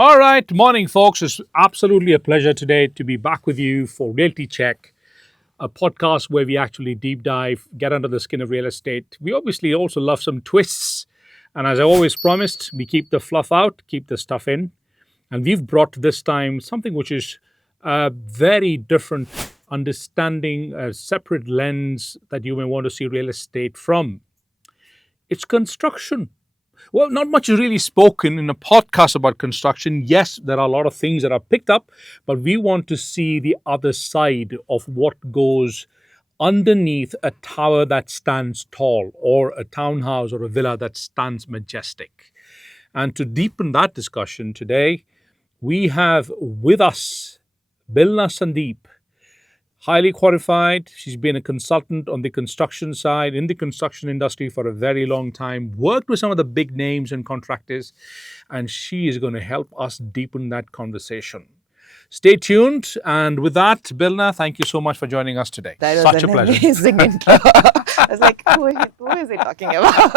All right, morning, folks. It's absolutely a pleasure today to be back with you for Realty Check, a podcast where we actually deep dive, get under the skin of real estate. We obviously also love some twists. And as I always promised, we keep the fluff out, keep the stuff in. And we've brought this time something which is a very different understanding, a separate lens that you may want to see real estate from. It's construction. Well, not much is really spoken in a podcast about construction. Yes, there are a lot of things that are picked up, but we want to see the other side of what goes underneath a tower that stands tall, or a townhouse or a villa that stands majestic. And to deepen that discussion today, we have with us Bilna Sandeep, highly qualified. She's been a consultant on the construction side, in the construction industry for a very long time, worked with some of the big names and contractors, and she is going to help us deepen that conversation. Stay tuned. And with that, Bilna, thank you so much for joining us today. That was Such a an pleasure. amazing intro. I was like, who is he talking about?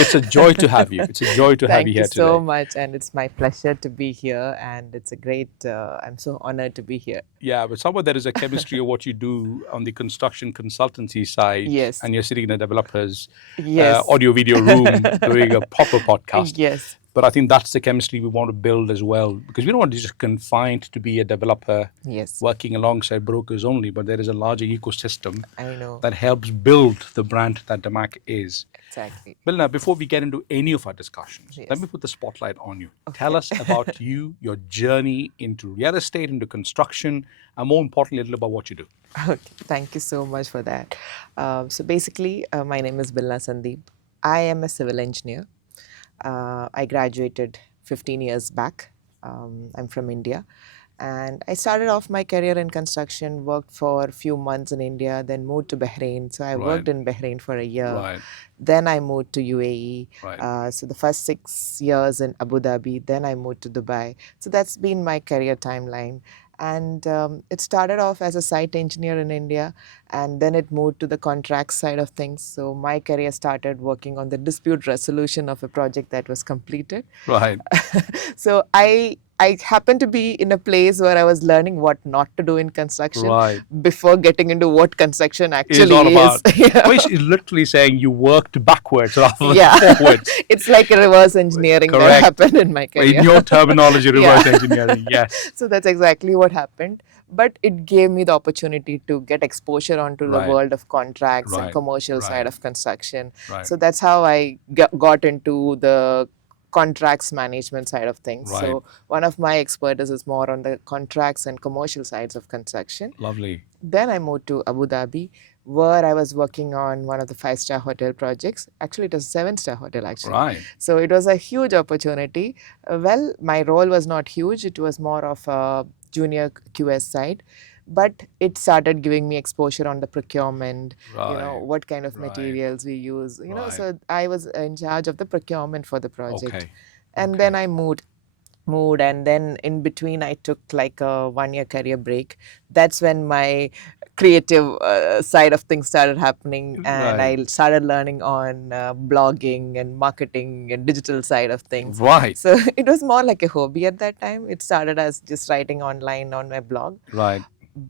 It's a joy to have you. It's a joy to have you here Thank you so today. much. And it's my pleasure to be here. And it's a great, I'm so honored to be here. Yeah, but somewhere there is a chemistry of what you do on the construction consultancy side. Yes. And you're sitting in a developer's Yes. audio video room doing a proper podcast. Yes. But I think that's the chemistry we want to build as well, because we don't want to just confined to be a developer Yes. working alongside brokers only, but there is a larger ecosystem I know. that helps build the brand that DAMAC is. Exactly. Bilna, before we get into any of our discussions, let Yes. me put the spotlight on you. Tell us about you, your journey into real estate, into construction, and more importantly, a little about what you do. Okay. Thank you so much for that. So basically, my name is Bilna Sandeep. I am a civil engineer. I graduated 15 years back. I'm from India. And I started off my career in construction, worked for a few months in India, then moved to Bahrain. So I worked in Bahrain for a year. Right. Then I moved to UAE. Right. So the first 6 years in Abu Dhabi. Then I moved to Dubai. So that's been my career timeline. And it started off as a site engineer in India, and then it moved to the contract side of things. So my career started working on the dispute resolution of a project that was completed. Right. So I happened to be in a place where I was learning what not to do in construction Right. before getting into what construction actually It's all about. Yeah. Which is literally saying you worked backwards rather Yeah. than forwards. It's like a reverse engineering that Correct. happened in my career. In your terminology, reverse Yeah. engineering. Yes. So that's exactly what happened. But it gave me the opportunity to get exposure onto Right. the world of contracts Right. and commercial Right. side of construction. Right. So that's how I got into the contracts management side of things. Right. So one of my expertise is more on the contracts and commercial sides of construction. Lovely. Then I moved to Abu Dhabi, where I was working on one of the 5-star hotel projects. Actually, it was a 7-star hotel, actually. Right. So it was a huge opportunity. Well, my role was not huge. It was more of a junior QS side. But it started giving me exposure on the procurement, Right. what kind of Right. materials we use, Right. So I was in charge of the procurement for the project. Okay. And then I moved, and then in between I took like a 1-year career break. That's when my creative side of things started happening, and Right. I started learning on blogging and marketing and digital side of things. Right. So it was more like a hobby at that time. It started as just writing online on my blog, Right.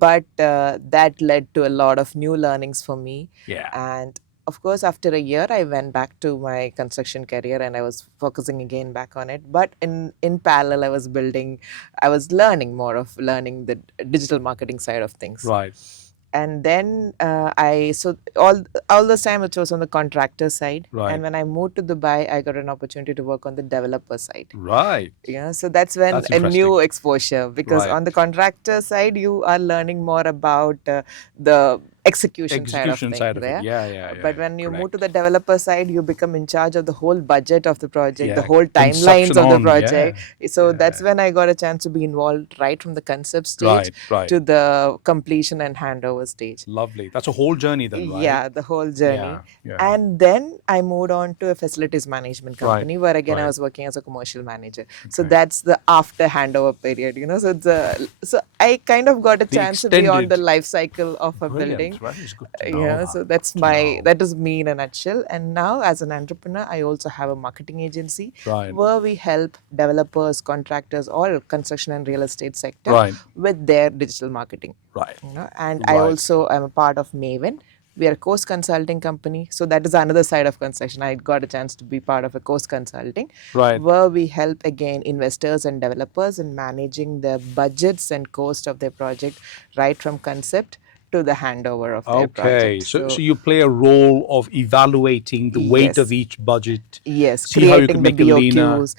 but that led to a lot of new learnings for me. Yeah. And of course, after a year, I went back to my construction career and I was focusing again back on it. But in parallel, I was learning more of the digital marketing side of things. Right. And then all this time it was on the contractor side. Right. And when I moved to Dubai, I got an opportunity to work on the developer side. Right. So that's when That's a new exposure, because Right. on the contractor side, you are learning more about the execution side of things. it. Yeah. But when you move Correct. to the developer side, you become in charge of the whole budget of the project, Yeah, the whole timelines conception of the on, project. So yeah. that's when I got a chance to be involved right from the concept stage Right. to the completion and handover stage. Lovely. That's a whole journey then, right? Yeah, the whole journey. Yeah. And then I moved on to a facilities management Right, company where again I right. was working as a commercial manager. So Okay. that's the after handover period, So I kind of got a chance to be on the extended- life cycle of a Brilliant. building. That's right. It's good to know that. So that's Good to know. that is me in a nutshell. And now as an entrepreneur, I also have a marketing agency Right. where we help developers, contractors, all construction and real estate sector Right. with their digital marketing. Right. And I Right. also am a part of Maven. We are a cost consulting company. So that is another side of construction. I got a chance to be part of a cost consulting Right. where we help again investors and developers in managing the budgets and cost of their project right from concept to the handover of their Okay. project. So you play a role of evaluating the weight of Yes. each budget. Yes, See how you could creating the make it leaner. BOQs,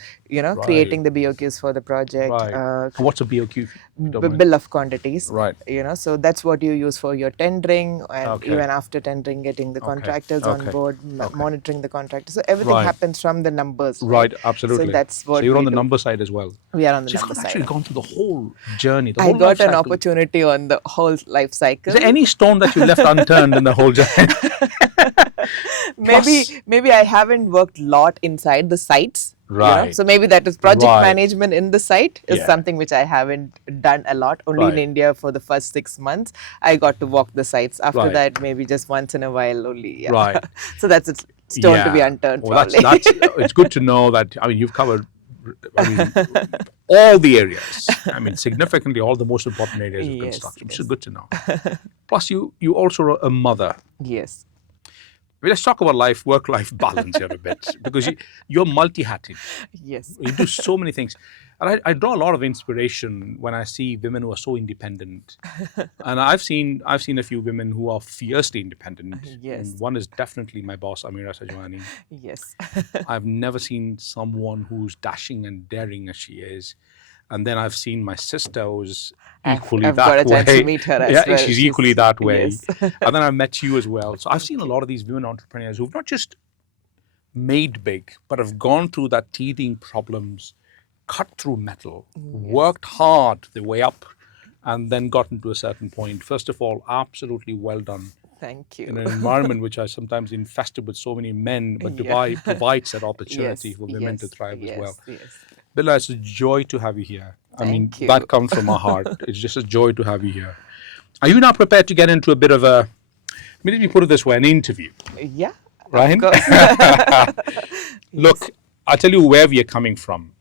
creating Right. the BOQs for the project, Right. And what's a BOQ? If you don't mind? bill of quantities. Right. So that's what you use for your tendering, and Okay. even after tendering, getting the Okay. contractors on Okay. board, Okay. monitoring the contractors. So everything Right. happens from the numbers. Right. So Absolutely. that's what So you're we on the do. number side as well. We are on the So you've number got side. actually gone through the whole journey, the I whole got life an cycle. opportunity on the whole life cycle. Is there any stone that you left unturned in the whole journey? Maybe I haven't worked a lot inside the sites. Right. So maybe that is project Right. management in the site is Yeah. something which I haven't done a lot. Only in Right. India for the first 6 months, I got to walk the sites. After Right. that, maybe just once in a while only. Yeah. Right. So that's a stone to be Yeah. unturned. Well, probably. that's it's good to know that. I mean, you've covered. I mean, all the areas. I mean, significantly all the most important areas of Yes, construction, which is yes. good to know. Plus, you also are a mother. Yes. Well, let's talk about work-life balance here a bit, because you're multi-hatted. Yes. You do so many things. And I draw a lot of inspiration when I see women who are so independent. And I've seen a few women who are fiercely independent. Yes. And one is definitely my boss, Amira Sajwani. Yes. I've never seen someone who's dashing and daring as she is. And then I've seen my sister who's equally I've that got a chance way. to meet her as Yeah, well. she's equally that way. Yes. And then I met you as well. So I've seen a lot of these women entrepreneurs who've not just made big, but have gone through that teething problems, cut through metal, worked hard their way up, and then gotten to a certain point. First of all, absolutely well done. Thank you. In an environment which is sometimes infested with so many men, but Yeah. Dubai provides that opportunity Yes, for women to yes, thrive as well. Yes. Bilna, it's a joy to have you here. I mean, Thank you. that comes from our heart. It's just a joy to have you here. Are you now prepared to get into a bit of a, let me put it this way, an interview? Yeah. Right? Of course. Look, I'll tell you where we are coming from.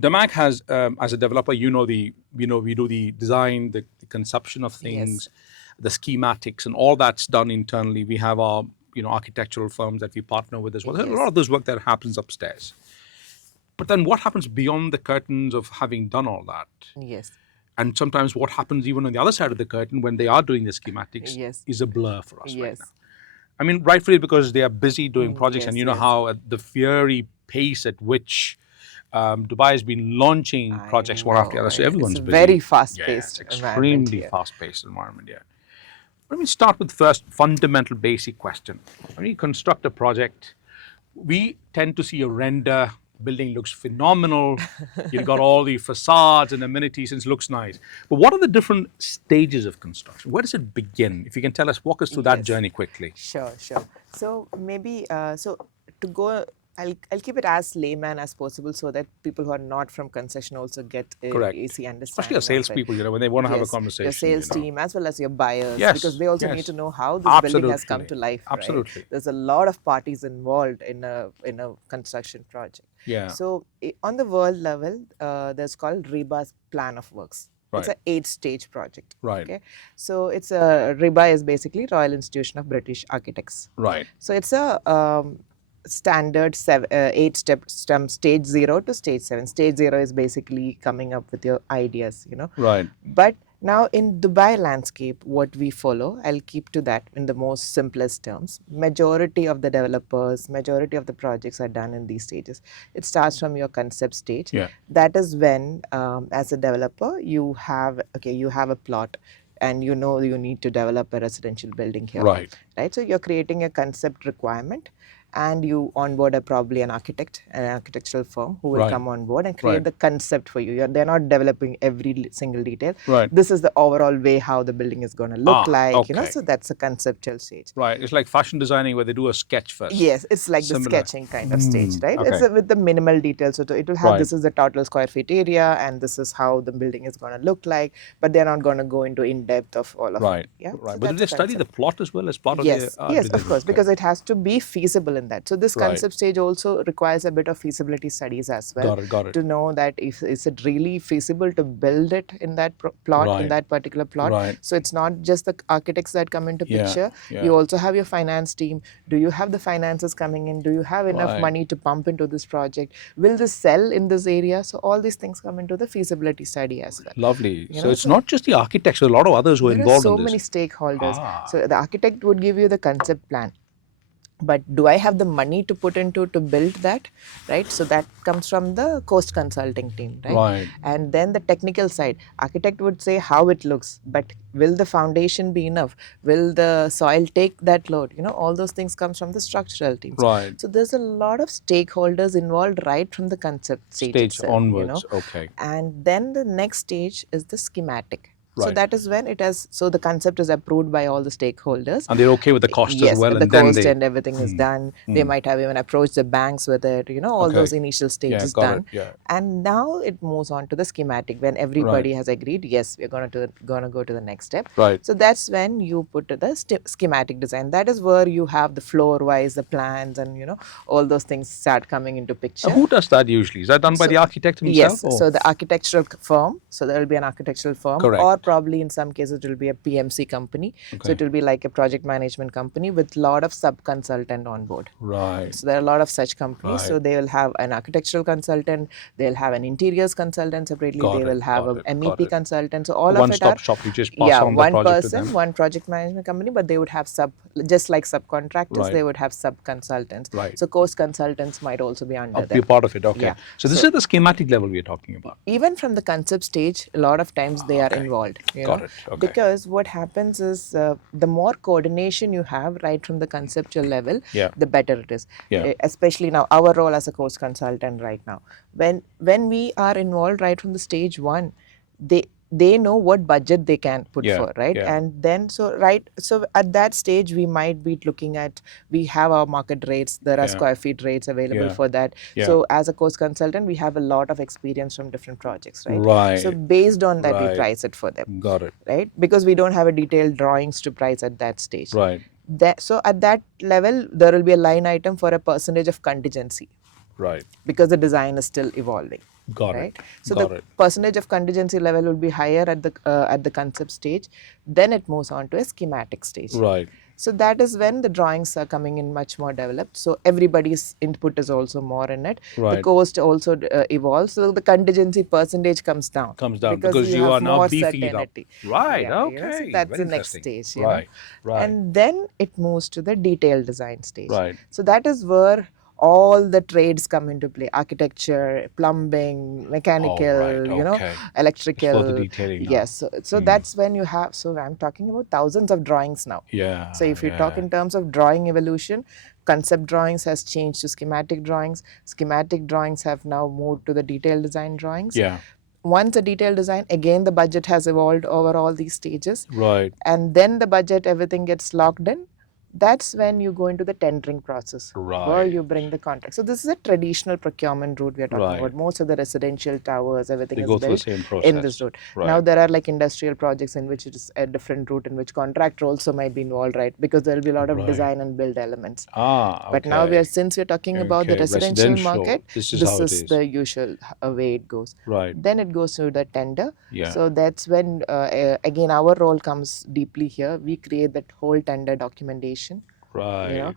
Damak has, as a developer, we do the design, the conception of things, the schematics, and all that's done internally. We have our, architectural firms that we partner with as well. There's a lot of this work that happens upstairs. But then what happens beyond the curtains of having done all that? Yes. And sometimes what happens even on the other side of the curtain when they are doing the schematics Yes. is a blur for us right Yes. now. I mean, rightfully because they are busy doing projects, yes, and you know yes. how at the fiery pace at which Dubai has been launching projects one after the other, so everyone's it's a busy. very fast-paced Yeah, it's environment extremely here. fast-paced environment. Yeah. Let me start with the first fundamental basic question. When you construct a project, we tend to see a render. Building looks phenomenal. You've got all the facades and amenities, and it looks nice. But what are the different stages of construction? Where does it begin? If you can tell us, walk us through that Yes. journey quickly. Sure. So maybe to go, I'll keep it as layman as possible so that people who are not from concession also get a Correct. easy understanding. Especially your of it. salespeople, when they want to have a Yes, conversation. your sales team as well as your buyers, Yes, because they also yes. need to know how this building has come Absolutely. to life. Right? Absolutely. There's a lot of parties involved in a construction project. Yeah. So on the world level, there's called RIBA's plan of works. It's Right. an 8-stage project. Right. Okay. So it's RIBA is basically Royal Institution of British Architects. Right. So it's a standard 8-step stage 0 to stage 7. Stage 0 is basically coming up with your ideas, Right. But now in Dubai landscape, what we follow, I'll keep to that in the most simplest terms. Majority of the developers, majority of the projects are done in these stages. It starts from your concept stage. Yeah. That is when, as a developer, you have a plot, and you need to develop a residential building here. Right. Right. So you're creating a concept requirement, and you onboard probably an architect, an architectural firm who will Right. come on board and create Right. the concept for you. They're not developing every single detail. Right. This is the overall way how the building is going to look like, okay. so that's a conceptual stage. Right. It's like fashion designing where they do a sketch first. Yes, it's like Similar. the sketching kind of stage, right? Okay. It's with the minimal details. So it will have Right. this is the total square feet area and this is how the building is going to look like, but they're not going to go into in depth of all of Right. it. Yeah. Right. So But do that's they a study the concept. plot as well as part Yes, of the? yes, of course, because it has to be feasible in that. So this Right. concept stage also requires a bit of feasibility studies as well. Got it. To know that if is it really feasible to build it in that plot, in Right. that particular plot. Right. So it's not just the architects that come into Yeah, picture. yeah. You also have your finance team. Do you have the finances coming in? Do you have enough Right. money to pump into this project? Will this sell in this area? So all these things come into the feasibility study as well. Lovely. You So know, it's so not just the architects, there are a lot of others who are there are involved so in this. many stakeholders. Ah. So the architect would give you the concept plan, but do I have the money to put into to build that, right? So that comes from the cost consulting team, right? Right. And then the technical side, architect would say how it looks, but will the foundation be enough? Will the soil take that load? All those things comes from the structural teams. Right. So there's a lot of stakeholders involved right from the concept stage itself, onwards. Okay. And then the next stage is the schematic. So Right. that is when it has, so the concept is approved by all the stakeholders. And they're okay with the cost Yes, as well. the And then cost they. and everything is done. They might have even approached the banks with it, all Okay. those initial stages got done. it, yeah. And now it moves on to the schematic when everybody has agreed, yes, we're going to go to the next step. Right. So that's when you put the schematic design. That is where you have the floor wise, the plans, and all those things start coming into picture. Who does that usually? Is that done by the architect himself? Yes, so the architectural firm, so there will be an architectural firm, Correct. or probably in some cases it will be a PMC company. So it will be like a project management company with lot of sub-consultant on board. Right. So there are a lot of such companies. Right. So they will have an architectural consultant, they'll have an interiors consultant separately, Got they it, will have got a it, got MEP it. consultant. So all of it One-stop are shop, you just pass on the one project to person, them. one project management company, but they would have just like subcontractors, Right. they would have sub-consultants. Right. So cost consultants might also be under Be them. a part of it. Okay. Yeah. So this is the schematic level we're talking about. Even from the concept stage, a lot of times they are involved. Got it. Okay. Because what happens is the more coordination you have right from the conceptual level, Yeah. the better it is. Yeah. Especially now, our role as a course consultant right now, when we are involved right from the stage one, they know what budget they can put Yeah, for, right? yeah. And then so at that stage we might be looking at, we have our market rates, there are Yeah. square feet rates available Yeah. for that. Yeah. So as a course consultant, we have a lot of experience from different projects, right? Right. So based on that, we Right. price it for them, Got it. right? Because we don't have a detailed drawings to price at that stage. Right. So at that level, there will be a line item for a percentage of contingency Right. because the design is still evolving. Got Right. it. So Got the it. percentage of contingency level will be higher at the concept stage. Then it moves on to a schematic stage. Right. So that is when the drawings are coming in much more developed. So everybody's input is also more in it. The Right. cost also evolves. So the contingency percentage comes down. Comes down because you have are now more beefing it up. certainty. Right. Yeah, Okay. so that's Very the next interesting. stage. Right. Right. And then it moves to the detailed design stage. Right. So that is where all the trades come into play: architecture, plumbing, mechanical, okay. electrical. It's for the detailing now. Yes. So that's when you have. So I'm talking about thousands of drawings now. Yeah. So if you talk yeah. in terms of drawing evolution, concept drawings has changed to schematic drawings. Schematic drawings have now moved to the detailed design drawings. Yeah. Once a detailed design, again the budget has evolved over all these stages. Right. And then the budget, everything gets locked in. That's when you go into the tendering process, where Right. you bring the contract. So this is a traditional procurement route we are talking Right. about. Most of the residential towers, everything They is go through the built same process. in this route. Right. Now there are like industrial projects in which it is a different route, in which contractor also might be involved, right? Because there will be a lot of Right. design and build elements. Okay. But now since we're talking about the Okay, residential residential, market, this is how it is. the usual way it goes. Right. Then it goes to the tender. Yeah. So that's when again our role comes deeply here. We create that whole tender documentation. Right.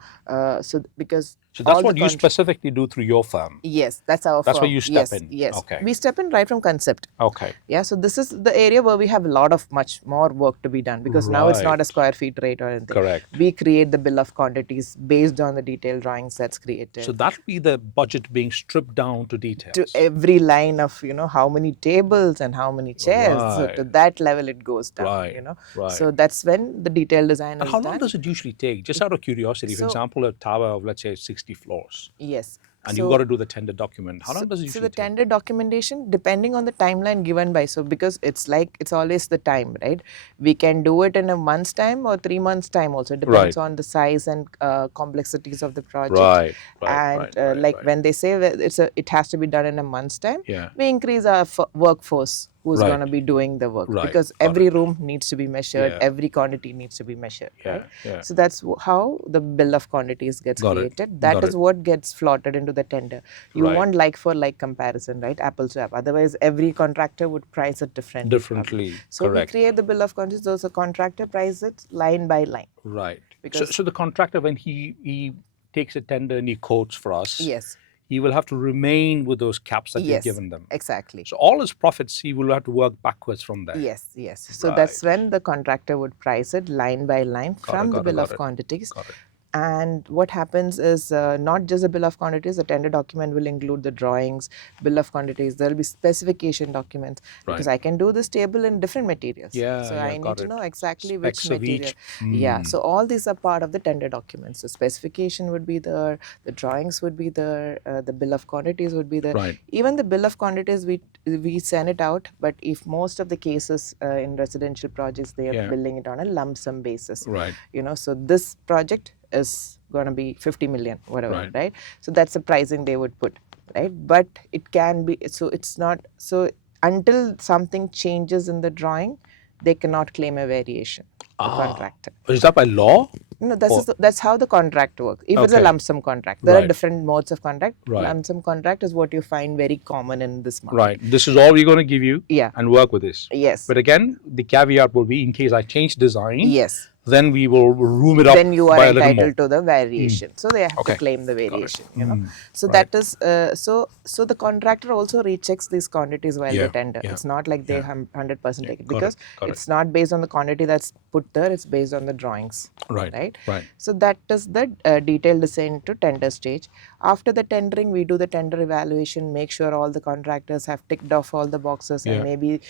So because So that's all what the you specifically do through your firm. Yes, that's our That's firm. where you step yes, in. Yes, Okay. we step in right from concept. Okay. Yeah, so this is the area where we have a lot of much more work to be done, because now it's not a Right. square feet rate or anything. Correct. We create the bill of quantities based on the detailed drawings that's created. So that'll be the budget being stripped down to details. to every line of how many tables and how many chairs. So to Right. that level it goes down. Right. Right. So that's when the detailed design And is how long done. does it usually take? Just out of curiosity, for So example, a tower of, let's say, 60 floors, yes. and you've got to do the tender document. How long does it So usually the take? tender documentation, depending on the timeline given by, so because it's always the time, right? We can do it in a month's time or 3 months time also. It depends Right. on the size and complexities of the project. Right, right, And right, right, like right. when they say that it has to be done in a month's time, Yeah. we increase our workforce who's Right. going to be doing the work, Right, because got every it. room needs to be measured, Yeah. every quantity needs to be measured, Yeah, right? yeah. So that's how the bill of quantities gets Got it, created. That got is it. what gets slotted into the tender. You Right. want like for like comparison, right? Apples to apple. Otherwise, every contractor would price it differently. Differently, So we correct. create the bill of quantities. So the contractor prices it line by line. Right. Because So the contractor, when he takes a tender and he quotes for us, yes, he will have to remain with those caps that we've yes, given them. exactly. So all his profits, he will have to work backwards from there. Yes, yes. So Right. that's when the contractor would price it line by line from the bill of Got it. quantities. Got it. And what happens is not just a bill of quantities, the tender document will include the drawings, bill of quantities, there will be specification documents, because Right. I can do this table in different materials. Yeah, so yeah, I need got to it. know exactly which Specs of material. each. Yeah, so all these are part of the tender documents. So specification would be there, the drawings would be there, the bill of quantities would be there. Right. Even the bill of quantities, we send it out, but if most of the cases in residential projects, they are Yeah. billing it on a lump sum basis. Right. So this project is going to be 50 million, whatever, Right. So that's the pricing they would put, right? But it can be, so it's not, so until something changes in the drawing, they cannot claim a variation, the contractor. Is that by law? No, that's how the contract works. If it's a Okay. lump sum contract, there are Right. different modes of contract. Right. Lump sum contract is what you find very common in this market. Right. This is all we're going to give you. Yeah. And work with this. Yes. But again, the caveat will be in case I change design. Yes. Then we will room it up. Then you are by a little more. entitled to the variation. So they have Okay. to claim the variation. So Right. that is so the contractor also rechecks these quantities while Yeah, they tender. yeah, It's not like they yeah. 100% take it, Got because it, got it. it's not based on the quantity that's put there. It's based on the drawings. Right. Right. Right. So that is the detailed design to tender stage. After the tendering, we do the tender evaluation, make sure all the contractors have ticked off all the boxes, Yeah. and maybe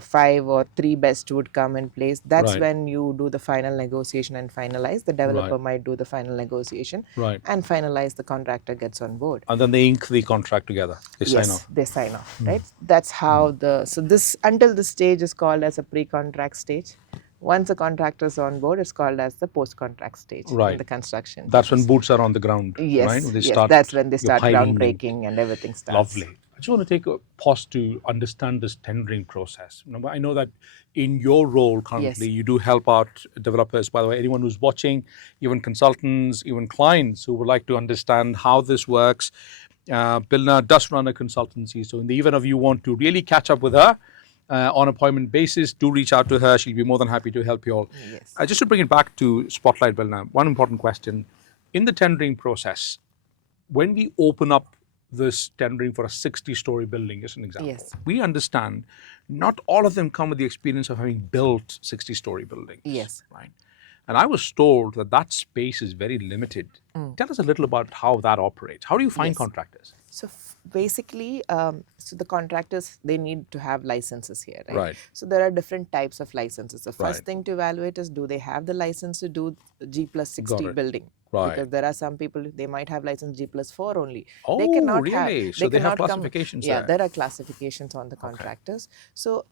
5 or 3 best would come in place. That's Right. when you do the final negotiation and finalize. The developer Right. might do the final negotiation Right. and finalize. The contractor gets on board. And then they ink the contract together. They sign Yes, off. they sign off, right? That's how so this until this stage is called as a pre-contract stage. Once a contractor is on board, it's called as the post-contract stage in Right. the construction. That's when phase. boots are on the ground. Yes, Right. When they yes, start that's when they your start piling and- groundbreaking and everything starts. Lovely. I just want to take a pause to understand this tendering process. I know that in your role currently, Yes. you do help out developers. By the way, anyone who's watching, even consultants, even clients who would like to understand how this works, Bilna does run a consultancy. So in the event of you want to really catch up with her on appointment basis, do reach out to her. She'll be more than happy to help you all. Yes. Just to bring it back to Spotlight, Bilna, one important question. In the tendering process, when we open up this tendering for a 60-story building, as an example, Yes. we understand not all of them come with the experience of having built 60-story buildings. Yes. Right. And I was told that that space is very limited. Tell us a little about how that operates. How do you find Yes. contractors? So basically, so the contractors, they need to have licenses here, right? Right. So there are different types of licenses. The first Right. thing to evaluate is, do they have the license to do G+60 it. building? Right. Because there are some people, they might have license G+4 only. Oh, they cannot really? have. So they have cannot come- classifications Yeah, there. there are classifications on the contractors. So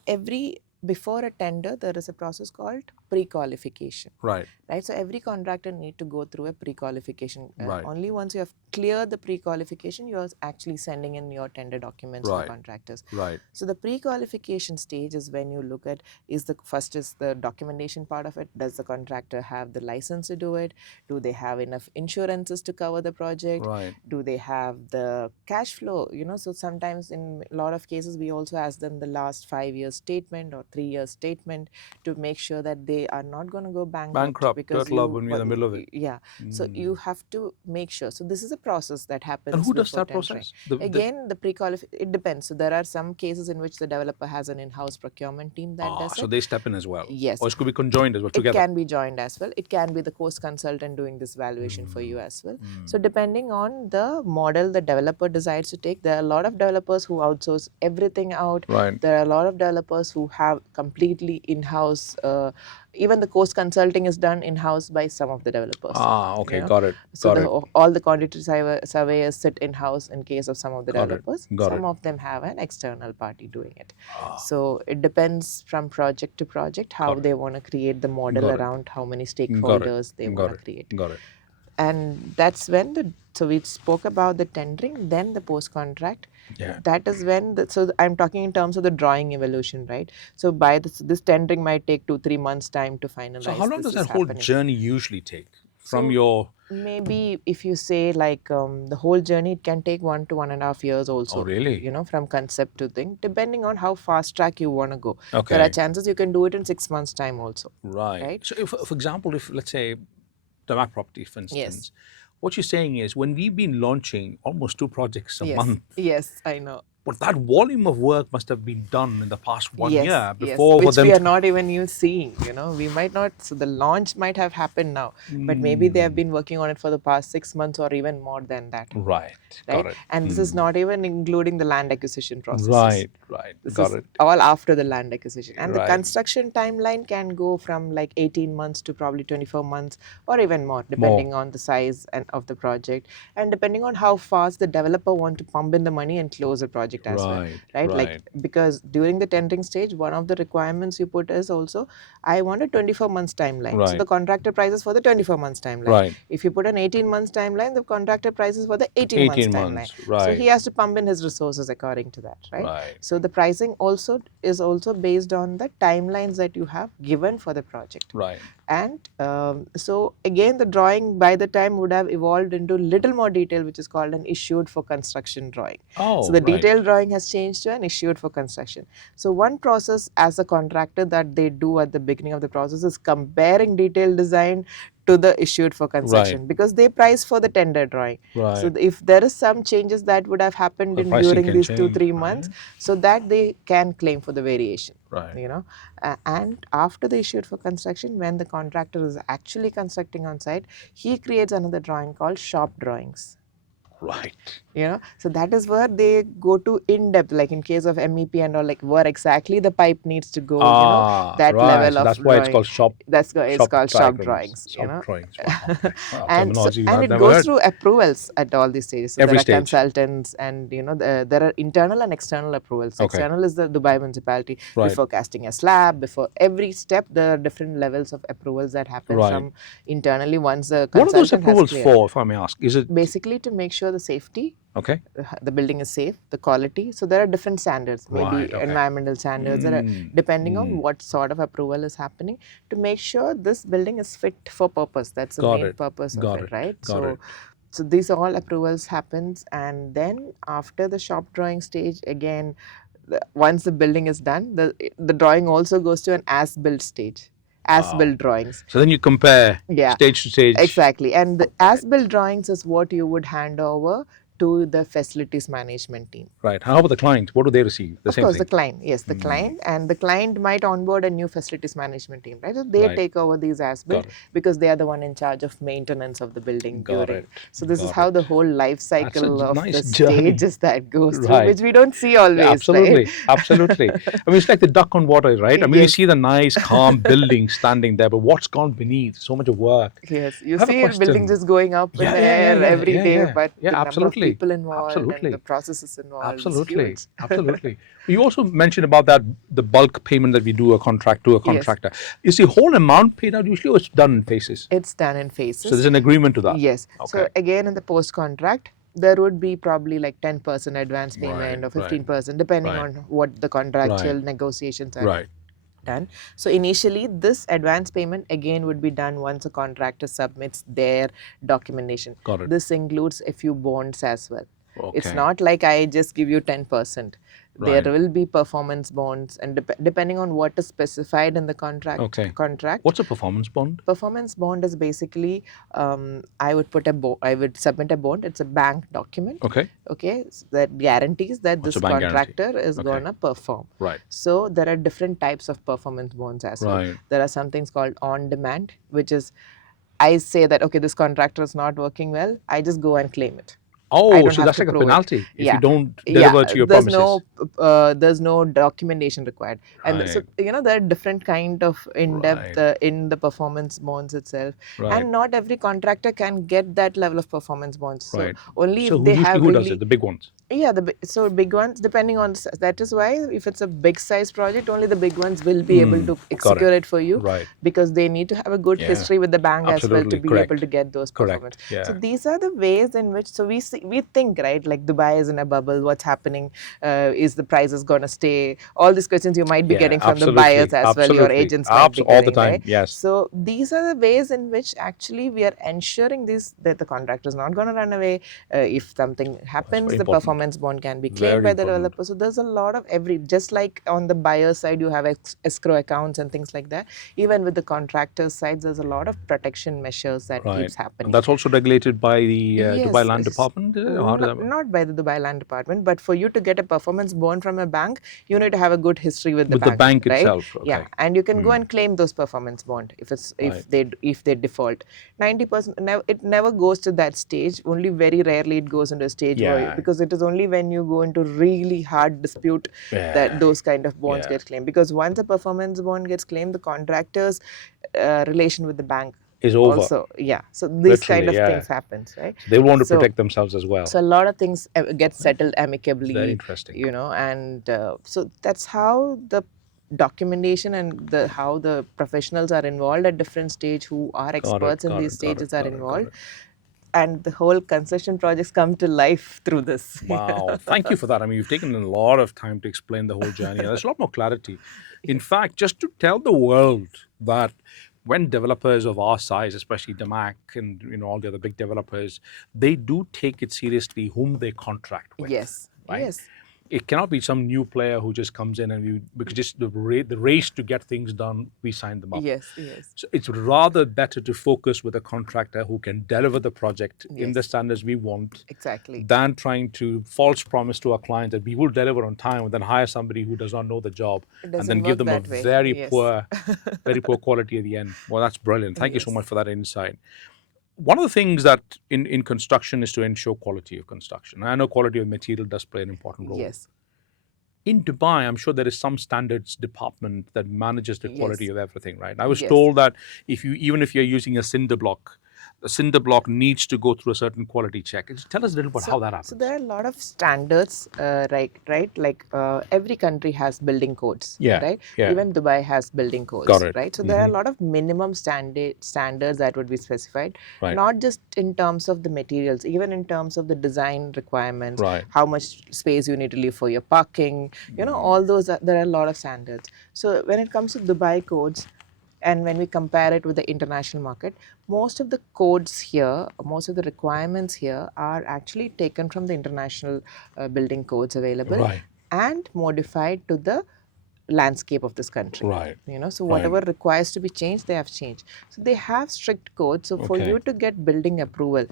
before a tender, there is a process called pre-qualification. Right. Right, so every contractor need to go through a pre-qualification. Right. Only once you have cleared the pre-qualification, you are actually sending in your tender documents Right. to contractors. Right. So the pre-qualification stage is when you look at, first is the documentation part of it. Does the contractor have the license to do it? Do they have enough insurances to cover the project? Right. Do they have the cash flow? So sometimes in a lot of cases, we also ask them the last 5 years statement or 3 years statement to make sure that they are not going to go bankrupt. Because turtle up when we're in the middle of it. Yeah. So you have to make sure. So this is a process that happens. And who does before that tendering. process? Again, the pre-qualification, it depends. So there are some cases in which the developer has an in-house procurement team that does So it. they step in as well. Yes. Or it could be conjoined as well, It together. can be joined as well. It can be the cost consultant doing this valuation for you as well. So depending on the model the developer decides to take, there are a lot of developers who outsource everything out. Right. There are a lot of developers who have completely in-house Even the cost consulting is done in-house by some of the developers. Ah, okay, You know? got it. So Got it. all the quantity surveyors sit in-house in case of some of the Got it. developers. Got Some it. of them have an external party doing it. Ah, So it depends from project to project how Got it. they want to create the model Got it. around how many got it. stakeholders they Got want to it. create. Got it. And that's when so we spoke about the tendering, then the post contract. Yeah. That is when I'm talking in terms of the drawing evolution, right? So by this tendering might take 2-3 months time to finalize. So how long this does is that whole happening. journey usually take from So your? Maybe if you say like the whole journey, it can take 1 to 1.5 years also. Oh, really? You know, from concept to thing, depending on how fast track you want to go. Okay. There are chances you can do it in 6 months time also. Right. Right. So, if, for example, if let's say the map property, for instance, what you're saying is when we've been launching almost 2 projects a month, Yes, I know. but that volume of work must have been done in the past 1 year Yes, before for which them we are to. not even seeing. You know, we might not. So the launch might have happened now, but maybe they have been working on it for the past 6 months or even more than that. Right. Got it. And this is not even including the land acquisition process. Right. Right. This Got is it. all after the land acquisition. And the Right. construction timeline can go from like 18 months to probably 24 months or even more, depending on the size and of the project and depending on how fast the developer want to pump in the money and close the project as well. Right? Like because during the tendering stage, one of the requirements you put is also, I want a 24 months timeline. So Right. the contractor prices for the 24 months timeline. Right. If you put an 18 months timeline, the contractor prices for the 18 months 18 timeline. months. Right. So he has to pump in his resources according to that, right? Right. So the pricing also is also based on the timelines that you have given for the project. Right. And so again, the drawing by the time would have evolved into little more detail, which is called an issued for construction drawing. Oh, so the right. detailed drawing has changed to an issued for construction. So one process as a contractor that they do at the beginning of the process is comparing detailed design to the issued for construction, because they price for the tender drawing. Right. So if there is some changes that would have happened The in pricing during can these change, 2-3 months, so that they can claim for the variation. Right. You know, and after the issued for construction, when the contractor is actually constructing on site, he creates another drawing called shop drawings. Right. You know, so that is where they go to in depth, like in case of MEP and all, like where exactly the pipe needs to go. You know, that right. level So of that's why drawing. it's called shop. That's it's called shop drawings. Shop You know, drawings. Wow. Okay. Wow. and Terminology and I've it never goes heard. through approvals at all these stages. So Every there are stage. consultants, and you know there are internal and external approvals. Okay. External is the Dubai municipality. Right. Before casting a slab, before every step, there are different levels of approvals that happen Right. from internally once the What are those consultant has approvals cleared. for, if I may ask? Is it Basically to make sure the safety, okay? the building is safe, the quality. So there are different standards, maybe Right, okay. environmental standards, there are, depending on what sort of approval is happening, to make sure this building is fit for purpose. That's the Got main it. purpose Got of it. right? Got it. So these all approvals happens, and then after the shop drawing stage, again, once the building is done, the drawing also goes to an as-built stage. As-built drawings. So then you compare Yeah. stage to stage. Exactly. And the as-built drawings is what you would hand over to the facilities management team. Right. How about the client? What do they receive? The Of same course, thing. the client. Yes, the client, and the client might onboard a new facilities management team, right? So they Right. take over these as-built Got it. because they are the one in charge of maintenance of the building. Got during. it. So this is Got how it. the whole life cycle That's a of nice the journey. stages that goes through, Right. which we don't see always. Yeah, absolutely. Right? Absolutely. I mean, it's like the duck on water, right? I mean, we Yes. see the nice, calm building standing there, but what's gone beneath? So much of work. Yes, you I have a see the building question. just going up in Yeah, the yeah, yeah, air yeah, every yeah, day, yeah. but Yeah, the number of absolutely. people involved Absolutely. and the processes involved Absolutely. is huge. Absolutely. You also mentioned about that the bulk payment that we do a contractor. Is the whole amount paid out usually, or it's done in phases? It's done in phases. So there's an agreement to that. Yes. So Okay. again, in the post contract, there would be probably like 10% advance payment Right, or 15%, depending right. on what the contractual Right. negotiations are Right. done. So initially, this advance payment again would be done once a contractor submits their documentation. Got it. This includes a few bonds as well. It's Okay. not like I just give you 10%. Right. There will be performance bonds, and depending on what is specified in the contract. Okay. Contract. What's a performance bond? Performance bond is basically, I would submit a bond. It's a bank document. Okay. Okay, that guarantees that What's this a bank guarantee? contractor is Okay. gonna perform. Right. So there are different types of performance bonds as well. Right. There are some things called on demand, which is I say that okay, this contractor is not working well. I just go and claim it. Oh, don't so have that's to like a prove it. penalty if you Yeah, don't yeah. deliver to your promises. There's no documentation required, and so Right, there are different kind of in depth right, in the performance bonds itself, right, and not every contractor can get that level of performance bonds. So right. only So if who they usually have who does it? really, The big ones. yeah, so big ones, depending on that is why if it's a big size project, only the big ones will be able Mm, to got it. secure it for you, Right. because they need to have a good Yeah. history with the bank as well to Absolutely be able correct. to get those performance. Correct. So Yeah. these are the ways in which, so we think, right, like Dubai is in a bubble, what's happening, is the prices going to stay, all these questions you might be Yeah. getting from the buyers Absolutely. as well, your Absolutely. agents might be All the getting, time. right? Yes. So these are the ways in which actually we are ensuring this, that the contractor is not going to run away. If something That's happens, very the important. performance bond can be claimed Very by the important. developer. So there's a lot of just like on the buyer side you have escrow accounts and things like that, even with the contractors side there's a lot of protection measures that Right. keeps And happening. that's also regulated by the Dubai Yes, Land Department. Or how does that work? not by the Dubai Land Department, but for you to get a performance bond from a bank, you need to have a good history with the With the bank, bank right? itself. Yeah, Okay. and you can go and claim those performance bond if it's Right. if they default. 90% it never goes to that stage. Only very rarely it goes into a stage where Yeah. because it is only when you go into really hard dispute that Yeah. those kind of bonds Yeah. get claimed. Because once a performance bond gets claimed, the contractor's relation with the bank Is over. also, yeah, so this kind Literally. of Yeah. things happens, right? So they want to So protect themselves as well. so a lot of things get settled Very amicably, interesting. and so that's how the documentation and the how the professionals are involved at different stage, who are Got it. experts in Got these it. Got it. stages are Got it. Got involved, it. and the whole construction projects come to life through this. Wow. Thank you for that. I mean, you've taken a lot of time to explain the whole journey. And there's a lot more clarity. In fact, just to tell the world that when developers of our size, especially DMAC and all the other big developers, they do take it seriously whom they contract with. Yes, Right? yes. It cannot be some new player who just comes in and because just the race to get things done, we sign them up. Yes, yes. So it's rather better to focus with a contractor who can deliver the project in the Yes. standards we want Exactly. than trying to false promise to our client that we will deliver on time and then hire somebody who does not know the job It and then doesn't give work them a that way. very Yes. very poor quality at the end. Well, that's brilliant. Thank you so Yes. much for that insight. One of the things that in construction is to ensure quality of construction. I know quality of material does play an important role. Yes. In Dubai, I'm sure there is some standards department that manages the quality Yes. of everything, right? I was Yes. told that even if you're using a cinder block, the cinder block needs to go through a certain quality check. Tell us a little about how that happens. So there are a lot of standards, right? Like every country has building codes, Yeah, right? yeah. Even Dubai has building codes, Got it. right? So there are a lot of minimum standards that would be specified, Right. not just in terms of the materials, even in terms of the design requirements, Right. how much space you need to leave for your parking, all those. There are a lot of standards. So when it comes to Dubai codes, and when we compare it with the international market, most of the codes here, most of the requirements here are actually taken from the international building codes available Right. and modified to the landscape of this country. Right. So whatever requires to be changed, they have changed. So they have strict codes. So for Okay. you to get building approval,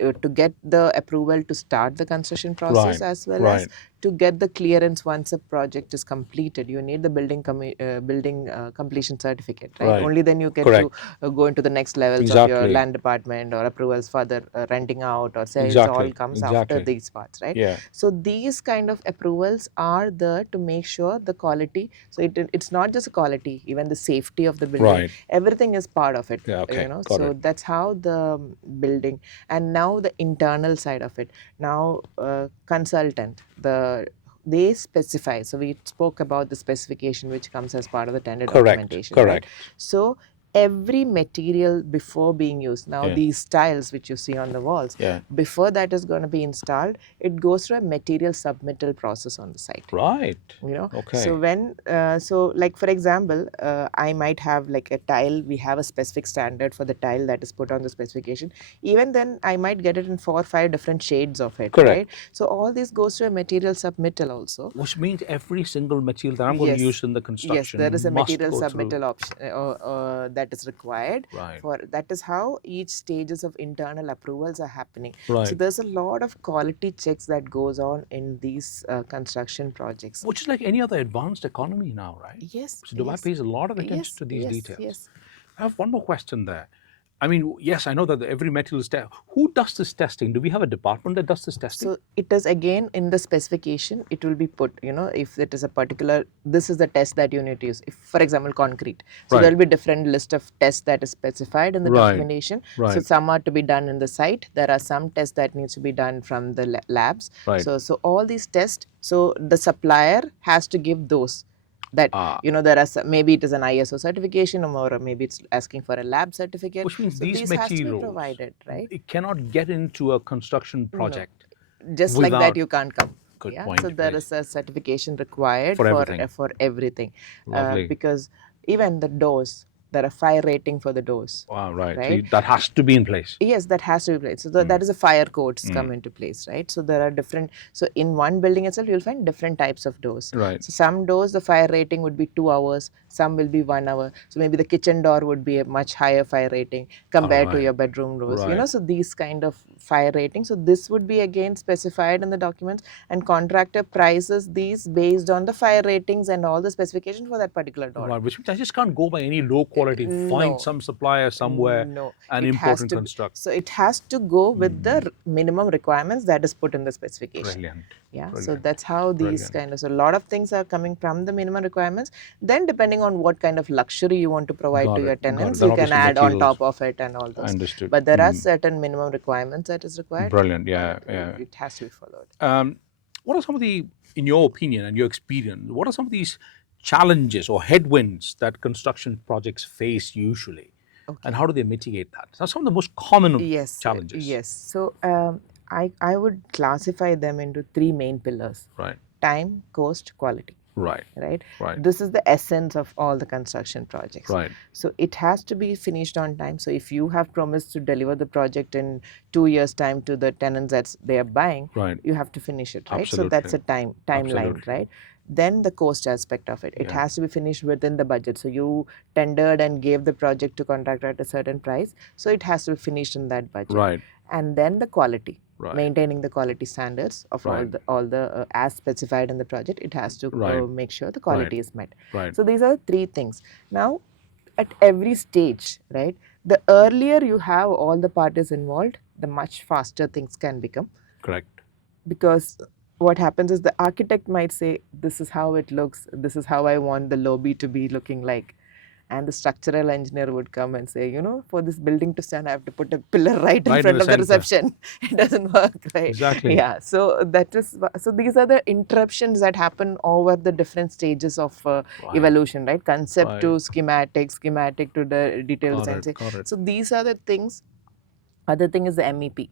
to get the approval to start the construction process, Right. as well as to get the clearance once a project is completed, you need the building completion certificate, right? Right. Only then you get Correct. to go into the next levels of your Exactly. land department or approvals further renting out or sales. Exactly. All comes Exactly. after these parts, right? Yeah. So these kind of approvals are there to make sure the quality. So it's not just quality, even the safety of the building. Right. Everything is part of it. Yeah, okay. Got So it. that's how the building, and now the internal side of it. Now consultant, they specify. So we spoke about the specification which comes as part of the tender documentation. Correct. Right? So every material before being used. Now Yeah. these tiles which you see on the walls, Yeah. before that is going to be installed, it goes through a material submittal process on the site. Right. Okay. So when like for example, I might have like a tile. We have a specific standard for the tile that is put on the specification. Even then, I might get it in 4 or 5 different shades of it. Correct. Right? So all this goes to a material submittal also. Which means every single material that I'm going to use in the construction. Yes, there is a must material go submittal through. option that is required. Right. That is how each stages of internal approvals are happening. Right. So there's a lot of quality checks that goes on in these construction projects. Which is like any other advanced economy now, right? Yes. So Dubai pays a lot of attention to these yes, details. Yes. I have one more question there. I mean, yes, I know that every material is tested. Who does this testing? Do we have a department that does this testing? So it is again in the specification, it will be put, if it is a particular, this is the test that you need to use. If, for example, concrete. So there will be different list of tests that is specified in the documentation. So some are to be done in the site. There are some tests that needs to be done from the labs. So all these tests, so the supplier has to give those. That there are maybe it is an ISO certification, or maybe it's asking for a lab certificate. Which means so these these has to be materials, provided, right? it cannot get into a construction project. Just like that, you can't come. Good point. So there is a certification required For everything. for everything. Lovely. Because even the doors, there are fire rating for the doors. Wow, right. Right? So that has to be in place. Yes, that has to be placed. So that is a fire codes come into place, right? So there are different. So in one building itself, you'll find different types of doors. Right. So some doors, the fire rating would be 2 hours. Some will be 1 hour. So maybe the kitchen door would be a much higher fire rating compared to your bedroom doors. So these kind of fire ratings. So this would be again specified in the documents, and contractor prices these based on the fire ratings and all the specifications for that particular door. Right. Which means I just can't go by any low quality. Find some supplier somewhere and import and construct. So it has to go with the minimum requirements that is put in the specification. Brilliant. Yeah. So that's how these kind of, so a lot of things are coming from the minimum requirements. Then depending on what kind of luxury you want to provide to your tenants, you can add on top of it and all those. Understood. But there are certain minimum requirements that is required. Brilliant. Yeah. It has to be followed. What are some of the, in your opinion and your experience, what are some of these challenges or headwinds that construction projects face usually? And how do they mitigate that? So some of the most common challenges. Yes. So I would classify them into 3 main pillars. Right. Time, cost, quality. Right. This is the essence of all the construction projects. Right. So it has to be finished on time. So if you have promised to deliver the project in 2 years' time to the tenants that they are buying, you have to finish it, right? Absolutely. So that's a timeline, Absolutely. right? Then the cost aspect of it. It has to be finished within the budget. So you tendered and gave the project to contractor at a certain price. So it has to be finished in that budget. Right. And then the quality. Maintaining the quality standards of all the as specified in the project, it has to make sure the quality is met. So these are 3 things. Now, at every stage, right, the earlier you have all the parties involved, the much faster things can become. Correct. Because what happens is the architect might say, this is how it looks, this is how I want the lobby to be looking like. And the structural engineer would come and say, for this building to stand, I have to put a pillar right in front of the reception. It doesn't work, right? Exactly. Yeah. So these are the interruptions that happen over the different stages of evolution, right? Concept to schematic to the detailed design. So these are the things. Other thing is the MEP.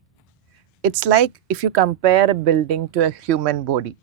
It's like if you compare a building to a human body.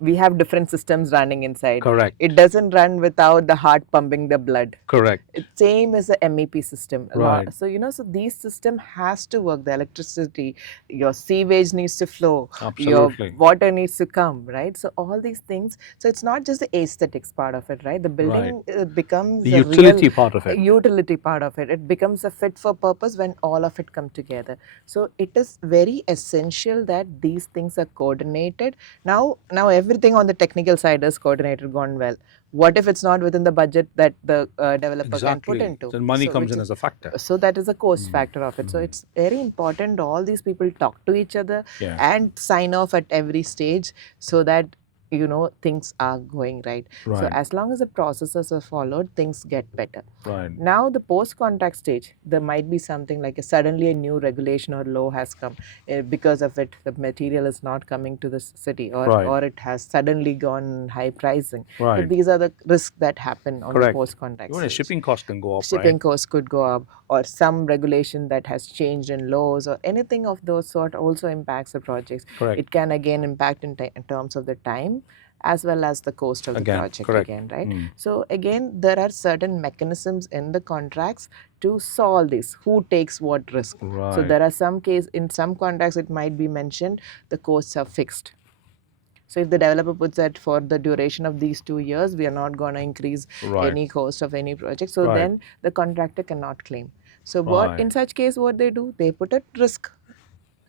We have different systems running inside. Correct. It doesn't run without the heart pumping the blood. Correct. It's same as the MEP system. Right. So, so these system has to work. The electricity, your sewage needs to flow. Absolutely. Your water needs to come, right? So all these things. So it's not just the aesthetics part of it, right? The building becomes the utility part of it. Utility part of it. It becomes a fit for purpose when all of it come together. So it is very essential that these things are coordinated. Now everything on the technical side is coordinated, gone well. What if it's not within the budget that the developer can put into? Then money comes in as a factor. So that is a cost factor of it. So it's very important all these people talk to each other and sign off at every stage so that things are going right. So as long as the processes are followed, things get better. Now the post-contract stage, there might be something like suddenly a new regulation or law has come. Because of it, the material is not coming to the city, or it has suddenly gone high pricing. So these are the risks that happen on the post-contract stage. Even a shipping cost can go up, Shipping costs could go up, or some regulation that has changed in laws, or anything of those sort also impacts the projects. It can again impact in terms of the time as well as the cost of the project again, right? So again, there are certain mechanisms in the contracts to solve this. Who takes what risk? So there are some in some contracts it might be mentioned the costs are fixed. So if the developer puts that for the duration of these 2 years, we are not going to increase any cost of any project. So then the contractor cannot claim. So what in such case what they do? They put a risk,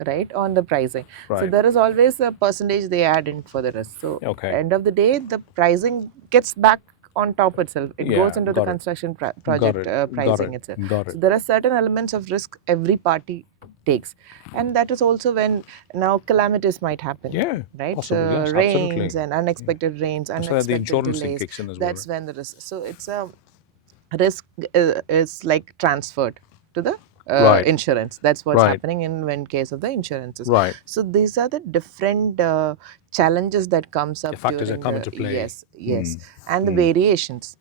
right, on the pricing. So there is always a percentage they add in for the risk. So end of the day, the pricing gets back on top itself. It Yeah, goes into the got it. construction Got project it. Got pricing it. itself. Got So it. there are certain elements of risk every party takes, and that is also when now calamities might happen. Yeah, Right, possible. Yes, rains absolutely. and unexpected rains, That's where the unexpected insurance thing delays. kicks in as well. That's when the risk. So it's a risk is like transferred to the Right. insurance. That's what's Right. happening in when case of the insurances. Right. So these are the different challenges that comes up The factors that during come the into play. yes, and the variations.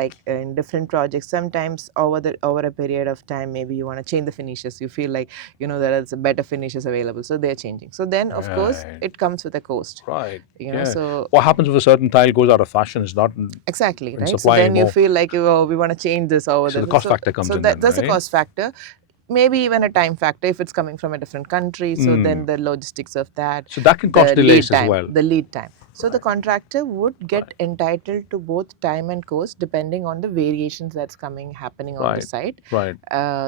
Like in different projects, sometimes over a period of time, maybe you want to change the finishes. You feel like there is better finishes available, so they're changing. So then, of course, Right. it comes with a cost. Right. Yeah. So what happens if a certain tile goes out of fashion? It's not exactly in right. So supply then you anymore. feel like we want to change this over So there. the cost factor comes in then, There's a right? cost factor, maybe even a time factor if it's coming from a different country. So then the logistics of that, So that can the cause delays lead as time, well. the lead time. So the contractor would get entitled to both time and cost depending on the variations that's happening on the Right. site. Right.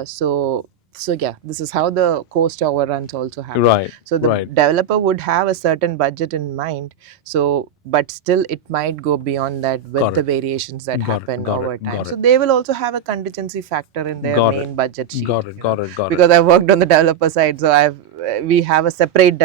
So yeah, this is how the cost overruns also happen. Right. So the Right. developer would have a certain budget in mind. So, but still it might go beyond that with Got the it. variations that Got it. happen Got it. over time. Got So it. they will also have a contingency factor in their Got it. main budget sheet. Got it. Got it. Got it. Because I worked on the developer side, so we have a separate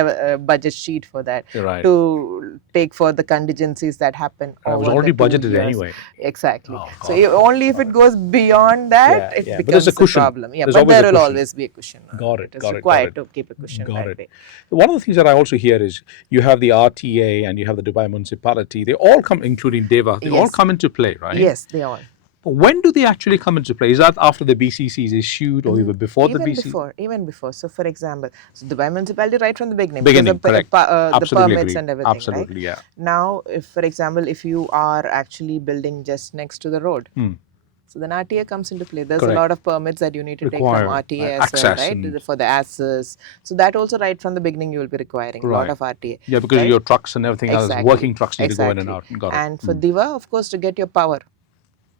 budget sheet for that Right. to take for the contingencies that happen It was over already the 2 budgeted years. anyway. Exactly. Oh, So God. only if it goes beyond that, it But becomes there's a a cushion. problem. Yeah, There's but always a there will cushion. always be a cushion. Got it. It is Got it. required Got it. to keep a cushion Got that it. way. One of the things that I also hear is you have the RTA and you have the Dubai municipality. They all come, including DEVA, they all Yes. come into play, right? Yes, they all. But when do they actually come into play? Is that after the BCC is issued or even before the BCC? Even before. So, for example, Dubai municipality right from the beginning, Beginning, because correct. the Absolutely permits agree. and everything, Absolutely, right? yeah. Now, if for example, if you are actually building just next to the road, so then RTA comes into play. There's Correct. a lot of permits that you need to Require, take from RTA right, as well, access right? and- For the access. So that also right from the beginning you will be requiring a lot Right. of RTA. Yeah, because right? your trucks and everything else, Exactly. working trucks need to go in and out. Exactly. Got it. And for DIVA, of course, to get your power,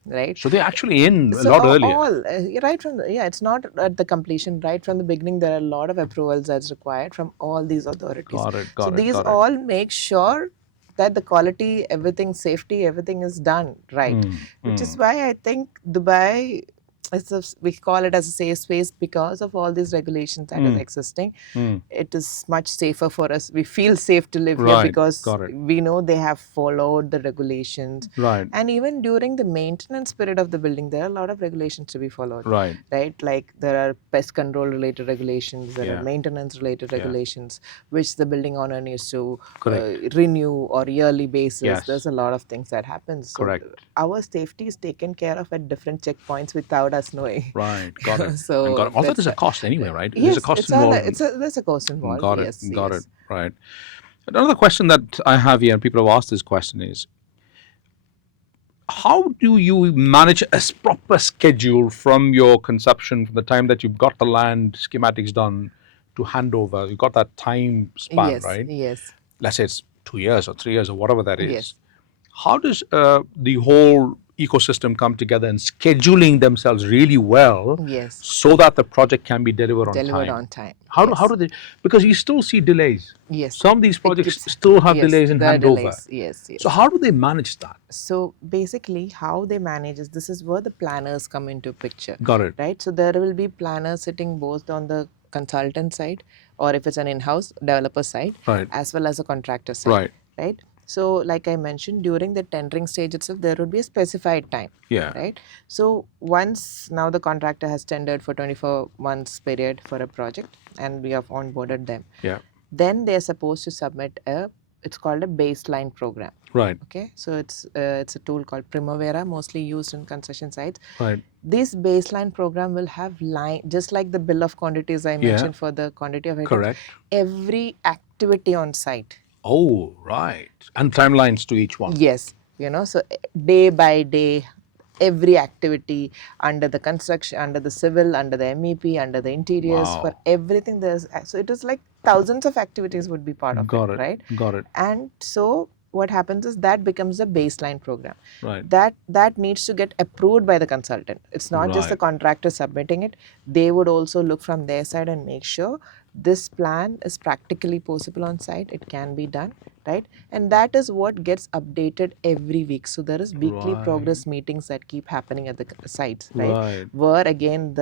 right? So they're actually in a So lot earlier. right from it's not at the completion. Right from the beginning, there are a lot of approvals that's required from all these authorities. Got it. So Got it. these Got it. all make sure that the quality, everything, safety, everything is done right. Which is why I think Dubai, we call it as a safe space because of all these regulations that is existing. It is much safer for us. We feel safe to live here Right. because Got it. we know they have followed the regulations. Right. And even during the maintenance period of the building, there are a lot of regulations to be followed. Right. Right? Like there are pest control related regulations, there Yeah. are maintenance related Yeah. regulations, which the building owner needs to Correct. renew or yearly basis. Yes. There's a lot of things that happen. So Correct. our safety is taken care of at different checkpoints without us knowing. Right. Got it. So And got it. Also, that's there's a cost anyway, right? Yes, There's a cost it's all involved. there's a cost involved. Got it. Yes, Got yes. it. Right. Another question that I have here, and people have asked this question is, how do you manage a proper schedule from your conception, from the time that you've got the land schematics done to handover? You've got that time span, Yes, right? yes. Let's say it's 2 years or 3 years or whatever that is. Yes. How does the whole ecosystem come together and scheduling themselves really well Yes. so that the project can be delivered on Delivered time? on time. How Yes. do they? Because you still see delays. Yes. Some of these projects keeps- still have yes, delays in there are handover. delays. Yes, yes. So how do they manage that? So basically, how they manage is this is where the planners come into picture. Got it. Right? So there will be planners sitting both on the consultant side, or if it's an in-house developer side, Right. as well as a contractor side. Right. Right? So like I mentioned, during the tendering stage itself, there would be a specified time. Yeah. Right? So once now the contractor has tendered for 24 months period for a project and we have onboarded them, Yeah. then they are supposed to submit it's called a baseline program. Right. Okay, so it's a tool called Primavera, mostly used in concession sites. Right. This baseline program will have just like the bill of quantities I mentioned for the quantity of items, Correct. every activity on site. Oh, right. And timelines to each one. Yes, so day by day, every activity under the construction, under the civil, under the MEP, under the interiors, Wow. for everything so it is like thousands of activities would be part of Got it. right? Got it. And so what happens is that becomes a baseline program. Right. That needs to get approved by the consultant. It's not just the Right. contractor submitting it. They would also look from their side and make sure this plan is practically possible on site, it can be done, right? And that is what gets updated every week. So there is weekly progress meetings that keep happening at the sites, right? Where again,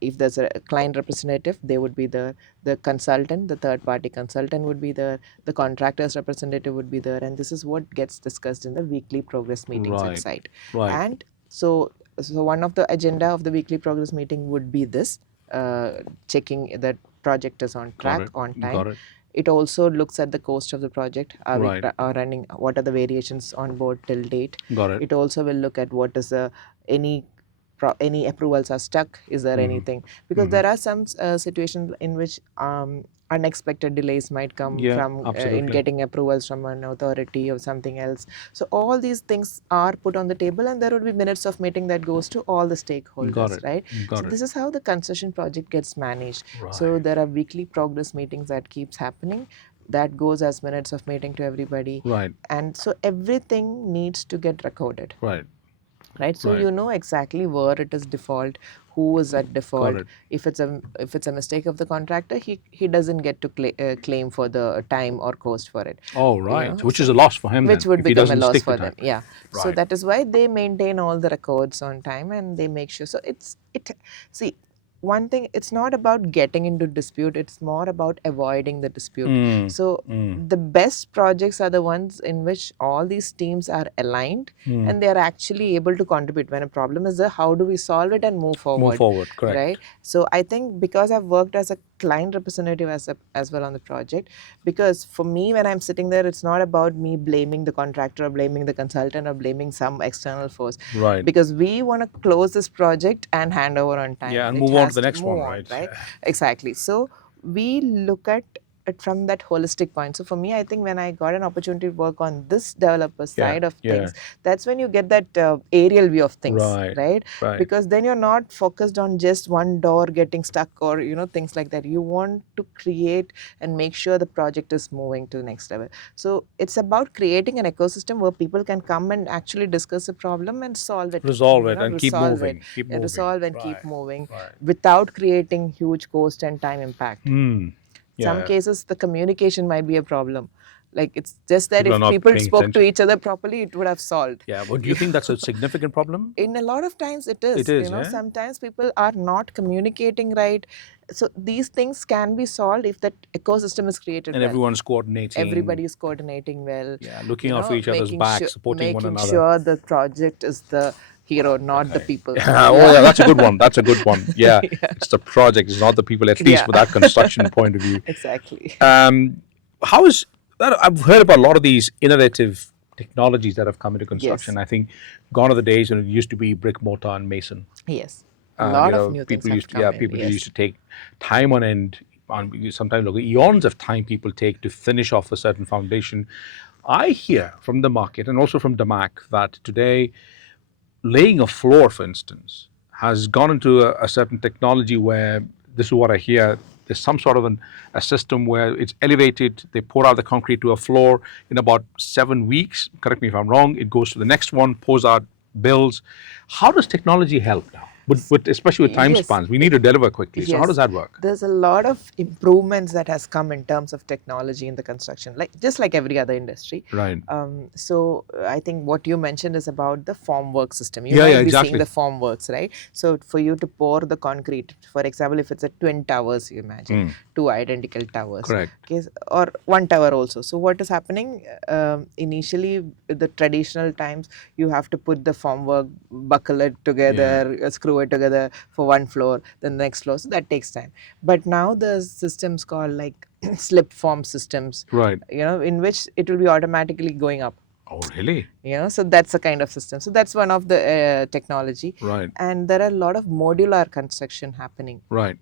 if there's a client representative, they would be the consultant, the third party consultant would be there, the contractor's representative would be there, and this is what gets discussed in the weekly progress meetings at site. And so one of the agenda of the weekly progress meeting would be this, checking that project is on track, on time. It also looks at the cost of the project. Are we running? What are the variations on board till date? It also will look at what is any approvals are stuck. Is there anything? Because there are some situations in which unexpected delays might come from in getting approvals from an authority or something else. So all these things are put on the table, and there would be minutes of meeting that goes to all the stakeholders, right? So this is how the construction project gets managed. So there are weekly progress meetings that keeps happening. That goes as minutes of meeting to everybody. And so everything needs to get recorded. Right, so you know exactly where it is default, who is at default. If it's a mistake of the contractor, he doesn't get to claim for the time or cost for it. Which is a loss for him, which then, would if he become a doesn't loss stick for to them. time. Yeah. So that is why they maintain all the records on time, and they make sure. So see, one thing, it's not about getting into dispute, it's more about avoiding the dispute. So the best projects are the ones in which all these teams are aligned and they are actually able to contribute. When a problem is there, how do we solve it and move forward? Correct. Right? So I think because I've worked as a client representative as well on the project, because for me, when I'm sitting there, it's not about me blaming the contractor or blaming the consultant or blaming some external force. Because we want to close this project and hand over on time. And move on to the next one, right? Exactly. So we look at it from that holistic point. So for me, I think when I got an opportunity to work on this developer side of things, that's when you get that aerial view of things, right? Because then you're not focused on just one door getting stuck or things like that. You want to create and make sure the project is moving to the next level. So it's about creating an ecosystem where people can come and actually discuss a problem and solve it, resolve it and keep moving, resolve and keep moving without creating huge cost and time impact. Some cases the communication might be a problem. Like, it's just that if people spoke to each other properly, it would have solved. But do you think that's a significant problem? In a lot of times it is. Sometimes people are not communicating right. So these things can be solved if that ecosystem is created and well. everyone's coordinating. Everybody is coordinating well. Looking out for each other's back, supporting one another. Making sure the project is the hero, not the people. That's a good one. That's a good one. It's the project, it's not the people, at least for that construction point of view. Exactly. How is that? I've heard about a lot of these innovative technologies that have come into construction. I think gone are the days when it used to be brick, mortar, and mason. Yes. A lot of new things have come in. People used to take time on end, sometimes eons of time people take to finish off a certain foundation. I hear from the market and also from DAMAC that today, laying a floor, for instance, has gone into a certain technology where, this is what I hear, there's some sort of a system where it's elevated, they pour out the concrete to a floor in about 7 weeks. Correct me if I'm wrong. It goes to the next one, pours out bills. How does technology help now? Especially with time spans, we need to deliver quickly. So how does that work? There's a lot of improvements that has come in terms of technology in the construction, just like every other industry. Right. So I think what you mentioned is about the formwork system. You might be seeing the formworks, right? So for you to pour the concrete, for example, if it's a twin towers, you imagine two identical towers. Correct. Okay, or one tower also. So what is happening? Initially, the traditional times, you have to put the formwork, buckle it together, screw it together for one floor, then the next floor. So that takes time. But now there's systems called like slip form systems, in which it will be automatically going up. Oh, really? So that's a kind of system. So that's one of the technology. Right. And there are a lot of modular construction happening. Right.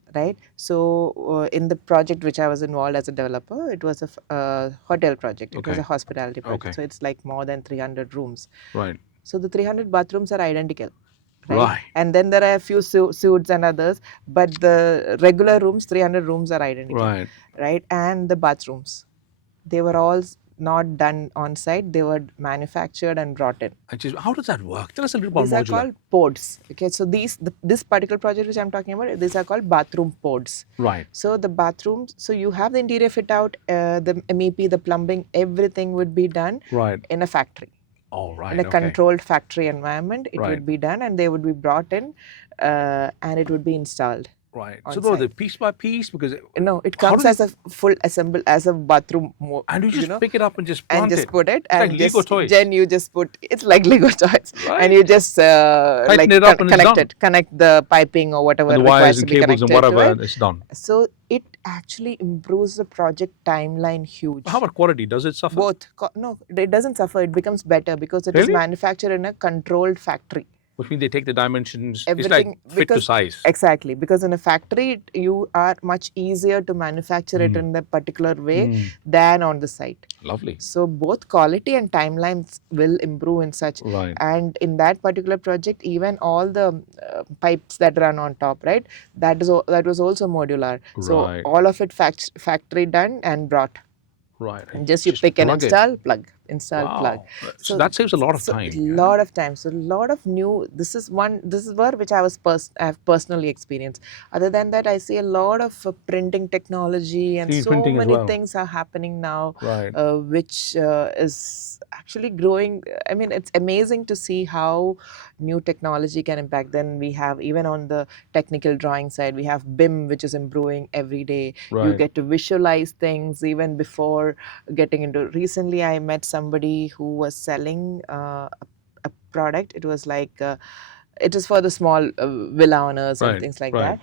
So in the project which I was involved as a developer, it was a hotel project. It was a hospitality project. So it's like more than 300 rooms. Right. So the 300 bathrooms are identical. Right. And then there are a few suites and others, but the regular rooms, 300 rooms are identical. Right. And the bathrooms, they were all not done on site. They were manufactured and brought in. How does that work? Tell us a little about These are modular. called pods. Okay, so this particular project which I'm talking about, these are called bathroom pods. Right. So the bathrooms, so you have the interior fit out, the MEP, the plumbing, everything would be done Right. in a factory. Oh, right. In a Okay. controlled factory environment, it Right. would be done, and they would be brought in, and it would be installed. Right. On So no, the site. piece by piece, because No, it how comes do as a full assemble as a bathroom, and you just know, pick it up and just plant and just it. put it, It's like and Lego just toys. then you just put it's like Lego toys, Right. and you just like it up and it's connect done. it, connect the piping or whatever And the requires wires to and be cables connected and whatever, to and it. it's done. So it actually improves the project timeline huge. How about quality? Does it suffer? Both. No, it doesn't suffer. It becomes better because it is Really? manufactured in a controlled factory. Which means they take the dimensions. Everything It's like fit to size. Exactly, because in a factory you are much easier to manufacture it in the particular way than on the site. Lovely. So both quality and timelines will improve in such. Right. And in that particular project, even all the pipes that run on top, right? That was also modular. So Right. all of it factory done and brought. Right. And just you pick and plug it. install, plug, install, plug. Wow. So that saves a lot of time. Lot of time. So a lot of new. This is where which I have personally experienced. Other than that, I see a lot of printing technology and 3D so printing as many well. things are happening now, Right. which is actually growing. I mean, it's amazing to see how new technology can impact. Then we have, even on the technical drawing side, we have BIM, which is improving every day. You Right. get to visualize things even before getting into. Recently, I met somebody who was selling a product. It was like it is for the small villa owners and Right. things like Right. that.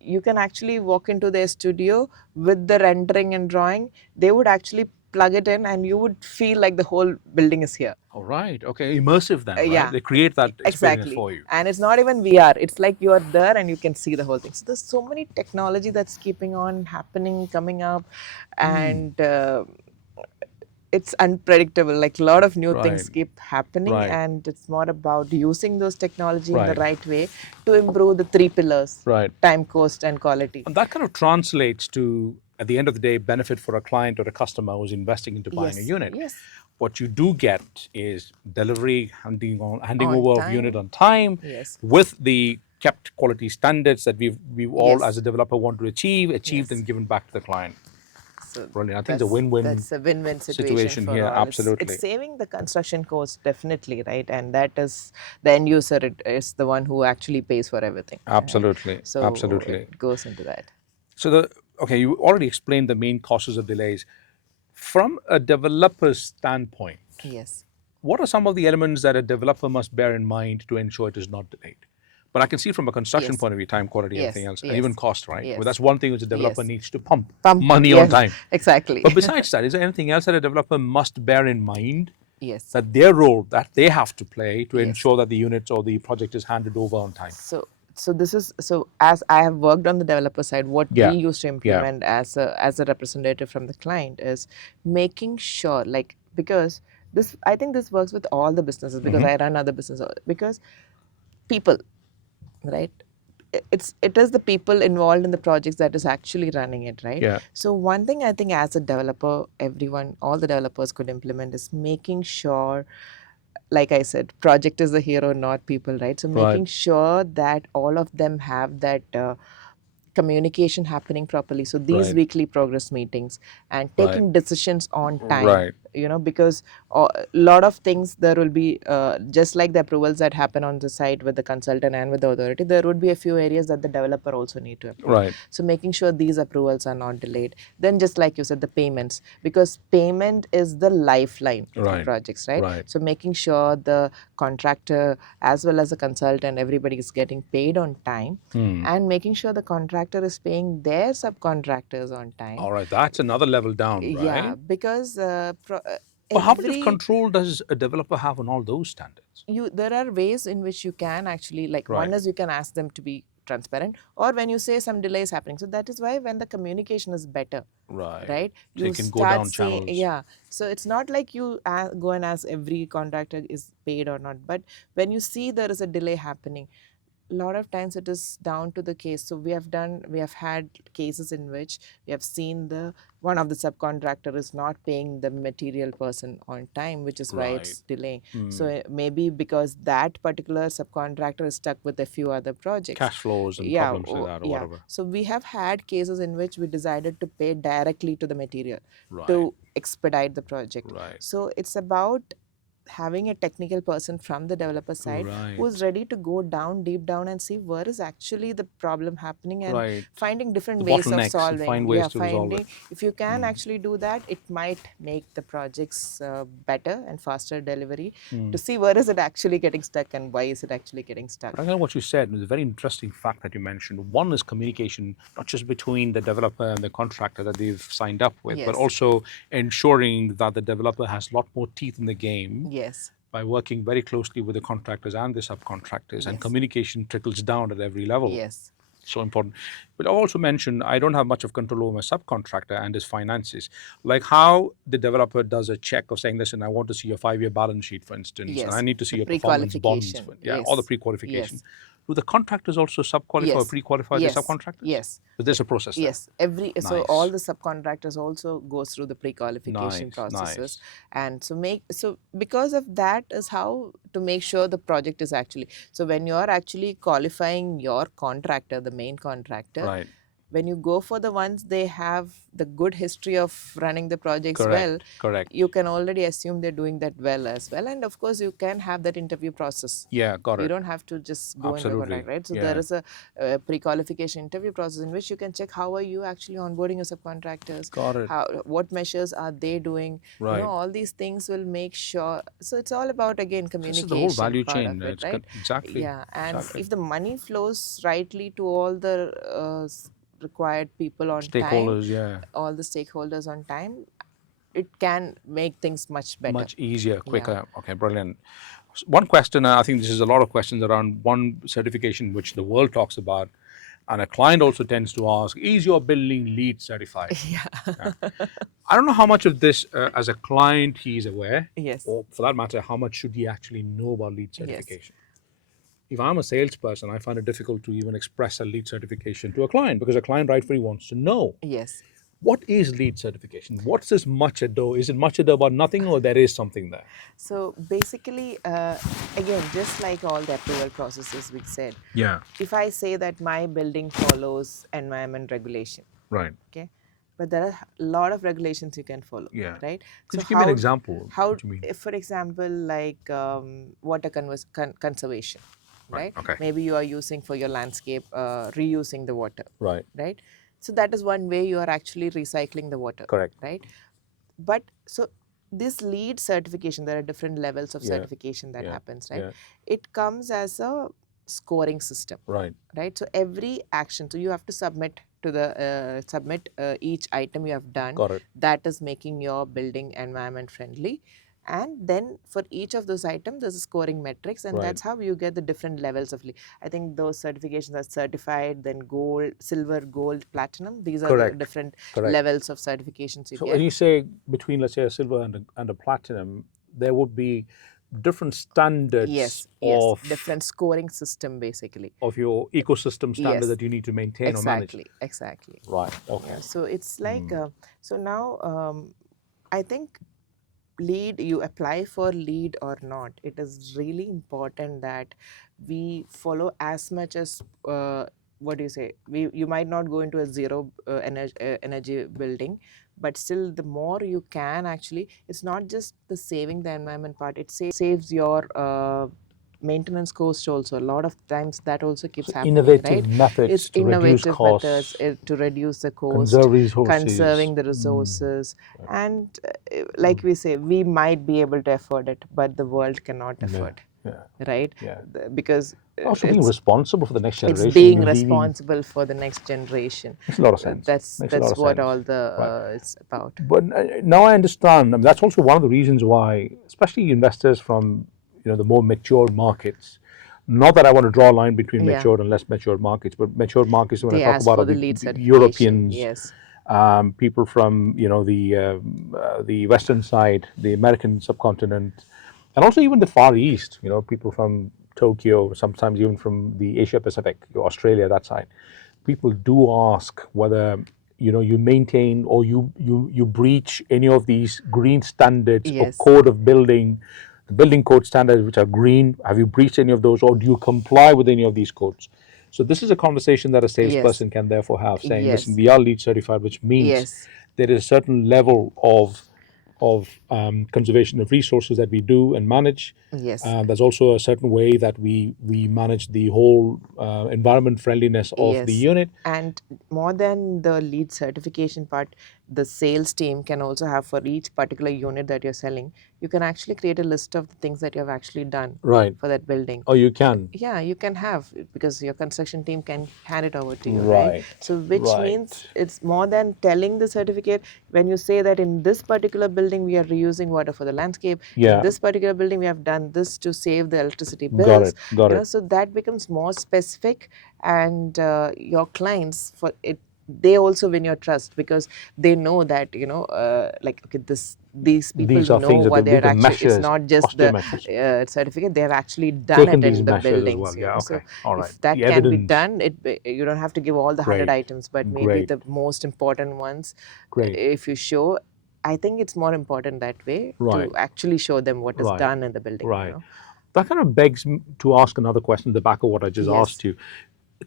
You can actually walk into their studio with the rendering and drawing. They would actually plug it in, and you would feel like the whole building is here. All right. Okay. Immersive then, right? Yeah. They create that experience Exactly. for you. And it's not even VR. It's like you are there and you can see the whole thing. So there's so many technology that's keeping on happening, coming up, and it's unpredictable. Like a lot of new things Right. keep happening, Right. and it's more about using those technology in the Right. right way to improve the three pillars: Right. time, cost, and quality. And that kind of translates to, at the end of the day, benefit for a client or a customer who's investing into buying a Yes, unit. yes. What you do get is delivery, handing On over of time. unit on time, Yes. with the kept quality standards that we've all, Yes. as a developer, want to achieved Yes. and given back to the client. So Brilliant. I think it's a win-win That's a win-win situation for here. all. Absolutely. It's saving the construction cost, definitely, right? And that is the end user is the one who actually pays for everything. Absolutely. So Absolutely. it goes into that. So you already explained the main causes of delays. From a developer's standpoint, Yes. what are some of the elements that a developer must bear in mind to ensure it is not delayed? But I can see from a construction Yes. point of view, time, quality, Yes, everything else, and yes, even cost, right? yes. Well, that's one thing which a developer Yes. needs to pump Pump money on yes, time. Exactly. But besides that, is there anything else that a developer must bear in mind, Yes. that their role that they have to play to Yes. ensure that the unit or the project is handed over on time? So as I have worked on the developer side, what Yeah. we used to implement as a representative from the client is making sure, like, because I think this works with all the businesses, because I run other businesses, because people, right? It is the people involved in the projects that is actually running it, right? Yeah. So one thing I think as a developer, all the developers could implement is making sure, like I said, project is the hero, not people, right? So making sure that all of them have that communication happening properly. So these Right. weekly progress meetings and taking decisions on time, Right. Because a lot of things there will be, just like the approvals that happen on the site with the consultant and with the authority, there would be a few areas that the developer also need to approve. Right. So making sure these approvals are not delayed. Then just like you said, the payments, because payment is the lifeline Right. of projects, right? Right. So making sure the contractor as well as the consultant, everybody is getting paid on time, and making sure the contractor is paying their subcontractors on time. All right. That's another level down, right? Yeah, because But how much of control does a developer have on all those standards? there are ways in which you can actually, like, one Right. is you can ask them to be transparent, or when you say some delay is happening. So that is why when the communication is better, right? So you can go down saying, channels. yeah. So it's not like you go and ask every contractor is paid or not, but when you see there is a delay happening, a lot of times it is down to the case. So we have had cases in which we have seen the one of the subcontractor is not paying the material person on time, which is why Right. it's delaying. So maybe because that particular subcontractor is stuck with a few other projects. Cash flows and Yeah, problems like that or yeah. whatever. So we have had cases in which we decided to pay directly to the material Right. to expedite the project. Right. So it's about having a technical person from the developer side who's Right. ready to go down deep down and see where is actually the problem happening and Right. finding different The ways of bottlenecks and solving. find ways Yeah, to resolve finding it. if you can actually do that, it might make the projects better and faster delivery to see where is it actually getting stuck and why is it actually getting stuck. But I know what you said was a very interesting fact that you mentioned. One is communication, not just between the developer and the contractor that they've signed up with, but Yes. also ensuring that the developer has a lot more teeth in the game Yes. by working very closely with the contractors and the subcontractors, and Yes. communication trickles down at every level. Yes. So important. But I also mentioned I don't have much of control over my subcontractor and his finances. Like how the developer does a check of saying, listen, I want to see your 5-year balance sheet, for instance, and Yes. I need to see The your performance bonds. pre-qualification. Yeah, Yes. all the pre-qualification. Yes. Do the contractors also sub-qualify or Yes. pre-qualify Yes. the subcontractors? Yes. But there's a process there. Yes, so Nice. all the subcontractors also go through the pre-qualification Nice, processes, nice. and so because of that is how to make sure the project is actually. So when you are actually qualifying your contractor, the main contractor, Right. when you go for the ones they have the good history of running the projects Correct. well, Correct. you can already assume they're doing that well as well, and of course you can have that interview process. Yeah, got it. You don't have to just go into Absolutely. contract, right? So Yeah. there is a pre-qualification interview process in which you can check how are you actually onboarding your subcontractors, Got it. what measures are they doing. Right. All these things will make sure. So it's all about again This communication is the whole value part chain. of it, It's right? exactly. Yeah, and Exactly. if the money flows rightly to all the required people on Stakeholders, time, yeah. all the stakeholders on time, it can make things much better. Much easier, quicker. Yeah. Okay, brilliant. One question, I think this is a lot of questions around one certification which the world talks about, and a client also tends to ask, is your building LEED certified? Yeah. I don't know how much of this, as a client, he is aware, Yes. or for that matter, how much should he actually know about LEED certification? If I'm a salesperson, I find it difficult to even express a LEED certification to a client because a client rightfully wants to know. Yes. What is LEED certification? What's this much ado? Is it much ado about nothing, or there is something there? So basically, again, just like all the approval processes we said, Yeah. if I say that my building follows environment regulation, Right. okay, but there are a lot of regulations you can follow, Yeah. right? Could So you give me an example? How, What you mean? if, for example, like water conservation, right? Okay. Maybe you are using for your landscape, reusing the water, Right. right? So that is one way you are actually recycling the water, Correct. right? But so this LEED certification, there are different levels of Yeah. certification that Yeah. happens, right? Yeah. It comes as a scoring system, Right. right? So every action, so you have to submit to the each item you have done Got it. that is making your building environment friendly, and then for each of those items there's a scoring metrics, and Right. that's how you get the different levels of I think those certifications are certified, then gold, silver, gold, platinum. These are the Correct. different Correct. levels of certifications you So get. when you say between, let's say, a silver and a platinum, there would be different standards Yes, of different scoring system basically. of your ecosystem standard Yes. that you need to maintain or manage. Exactly. Right. Okay. Yeah, so it's like so now I think LEED, you apply for LEED or not, it is really important that we follow as much as what do you say, you might not go into a zero energy building, but still the more you can actually, it's not just the saving the environment part, it saves your maintenance cost also. A lot of times that also keeps happening, Innovative right? methods It's to reduce innovative costs, methods to reduce the cost, conserve resources. conserving the resources, and like we say, we might be able to afford it, but the world cannot afford, Yeah. right? Yeah. Because Also being responsible for the next generation. it's being you're leaving- responsible for the next generation. Makes a lot of sense. That's Makes a lot of what sense. all the Right. it's about. But now I understand. I mean, that's also one of the reasons why, especially investors from the more mature markets. Not that I want to draw a line between Yeah. matured and less matured markets, but matured markets when They I talk ask about for are the the LEED certification. Europeans, Yes. People from the western side, the American subcontinent, and also even the Far East. People from Tokyo, sometimes even from the Asia Pacific, Australia, that side, people do ask whether you maintain or you breach any of these green standards or Yes. code of building, the building code standards which are green. Have you breached any of those, or do you comply with any of these codes? So this is a conversation that a Yes. salesperson can therefore have, saying, "Listen, Yes. we are LEED certified, which means Yes. there is a certain level of conservation of resources that we do and manage. Yes. There's also a certain way that we manage the whole environment friendliness of the Yes. unit." And more than the lead certification part, the sales team can also have, for each particular unit that you're selling, you can actually create a list of the things that you have actually done Right. for that building. Oh, you can. Yeah, you can have, because your construction team can hand it over to you, Right. right? So which means it's more than telling the certificate. When you say that in this particular building we are reusing water for the landscape, Yeah. in this particular building we have done this to save the electricity Got bills, it. Got it. so that becomes more specific, and your clients, for it, they also win your trust, because they know that like, okay, these people These are know things that what they've they're the actually, it's measures, not just the measures. certificate, they've actually done Taken it these in the measures as buildings, well. Yeah. so Okay. All right. if that The can be evidence. done, you don't have to give all the 100 Great. items, but maybe Great. the most important ones, Great. if you show, I think it's more important that way, Right. to actually show them what is Right. done in the building. Right. That kind of begs to ask another question at the back of what I just Yes. asked you.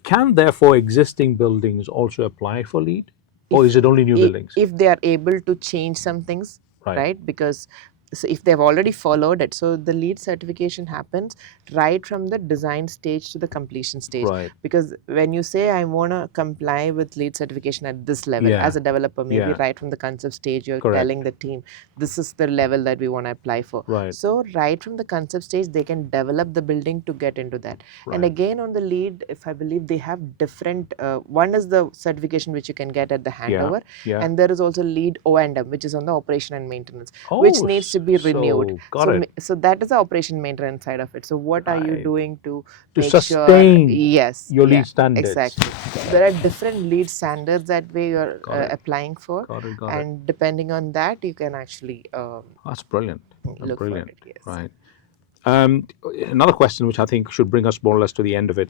Can therefore existing buildings also apply for LEED, or is it only new buildings? If they are able to change some things, right? Because so if they've already followed it, so the LEED certification happens right from the design stage to the completion stage. Right. Because when you say I want to comply with LEED certification at this level, Yeah. as a developer, maybe Yeah. right from the concept stage, you're Correct. telling the team this is the level that we want to apply for. Right. So right from the concept stage, they can develop the building to get into that. And Right. again, on the LEED, if I believe, they have different. One is the certification which you can get at the handover, Yeah. and there is also LEED O&M, which is on the operation and maintenance, Oh, which needs to be renewed. got it. So that is the operation maintenance side of it. So what are you Right. doing to To make sure? sustain Yes. your Yeah, LEED standards. exactly. There are different LEED standards that way you're Got it. applying for, Got it. Got it. and depending on that, you can actually That's brilliant. look Brilliant. for it. Yes. Right. Another question which I think should bring us more or less to the end of it.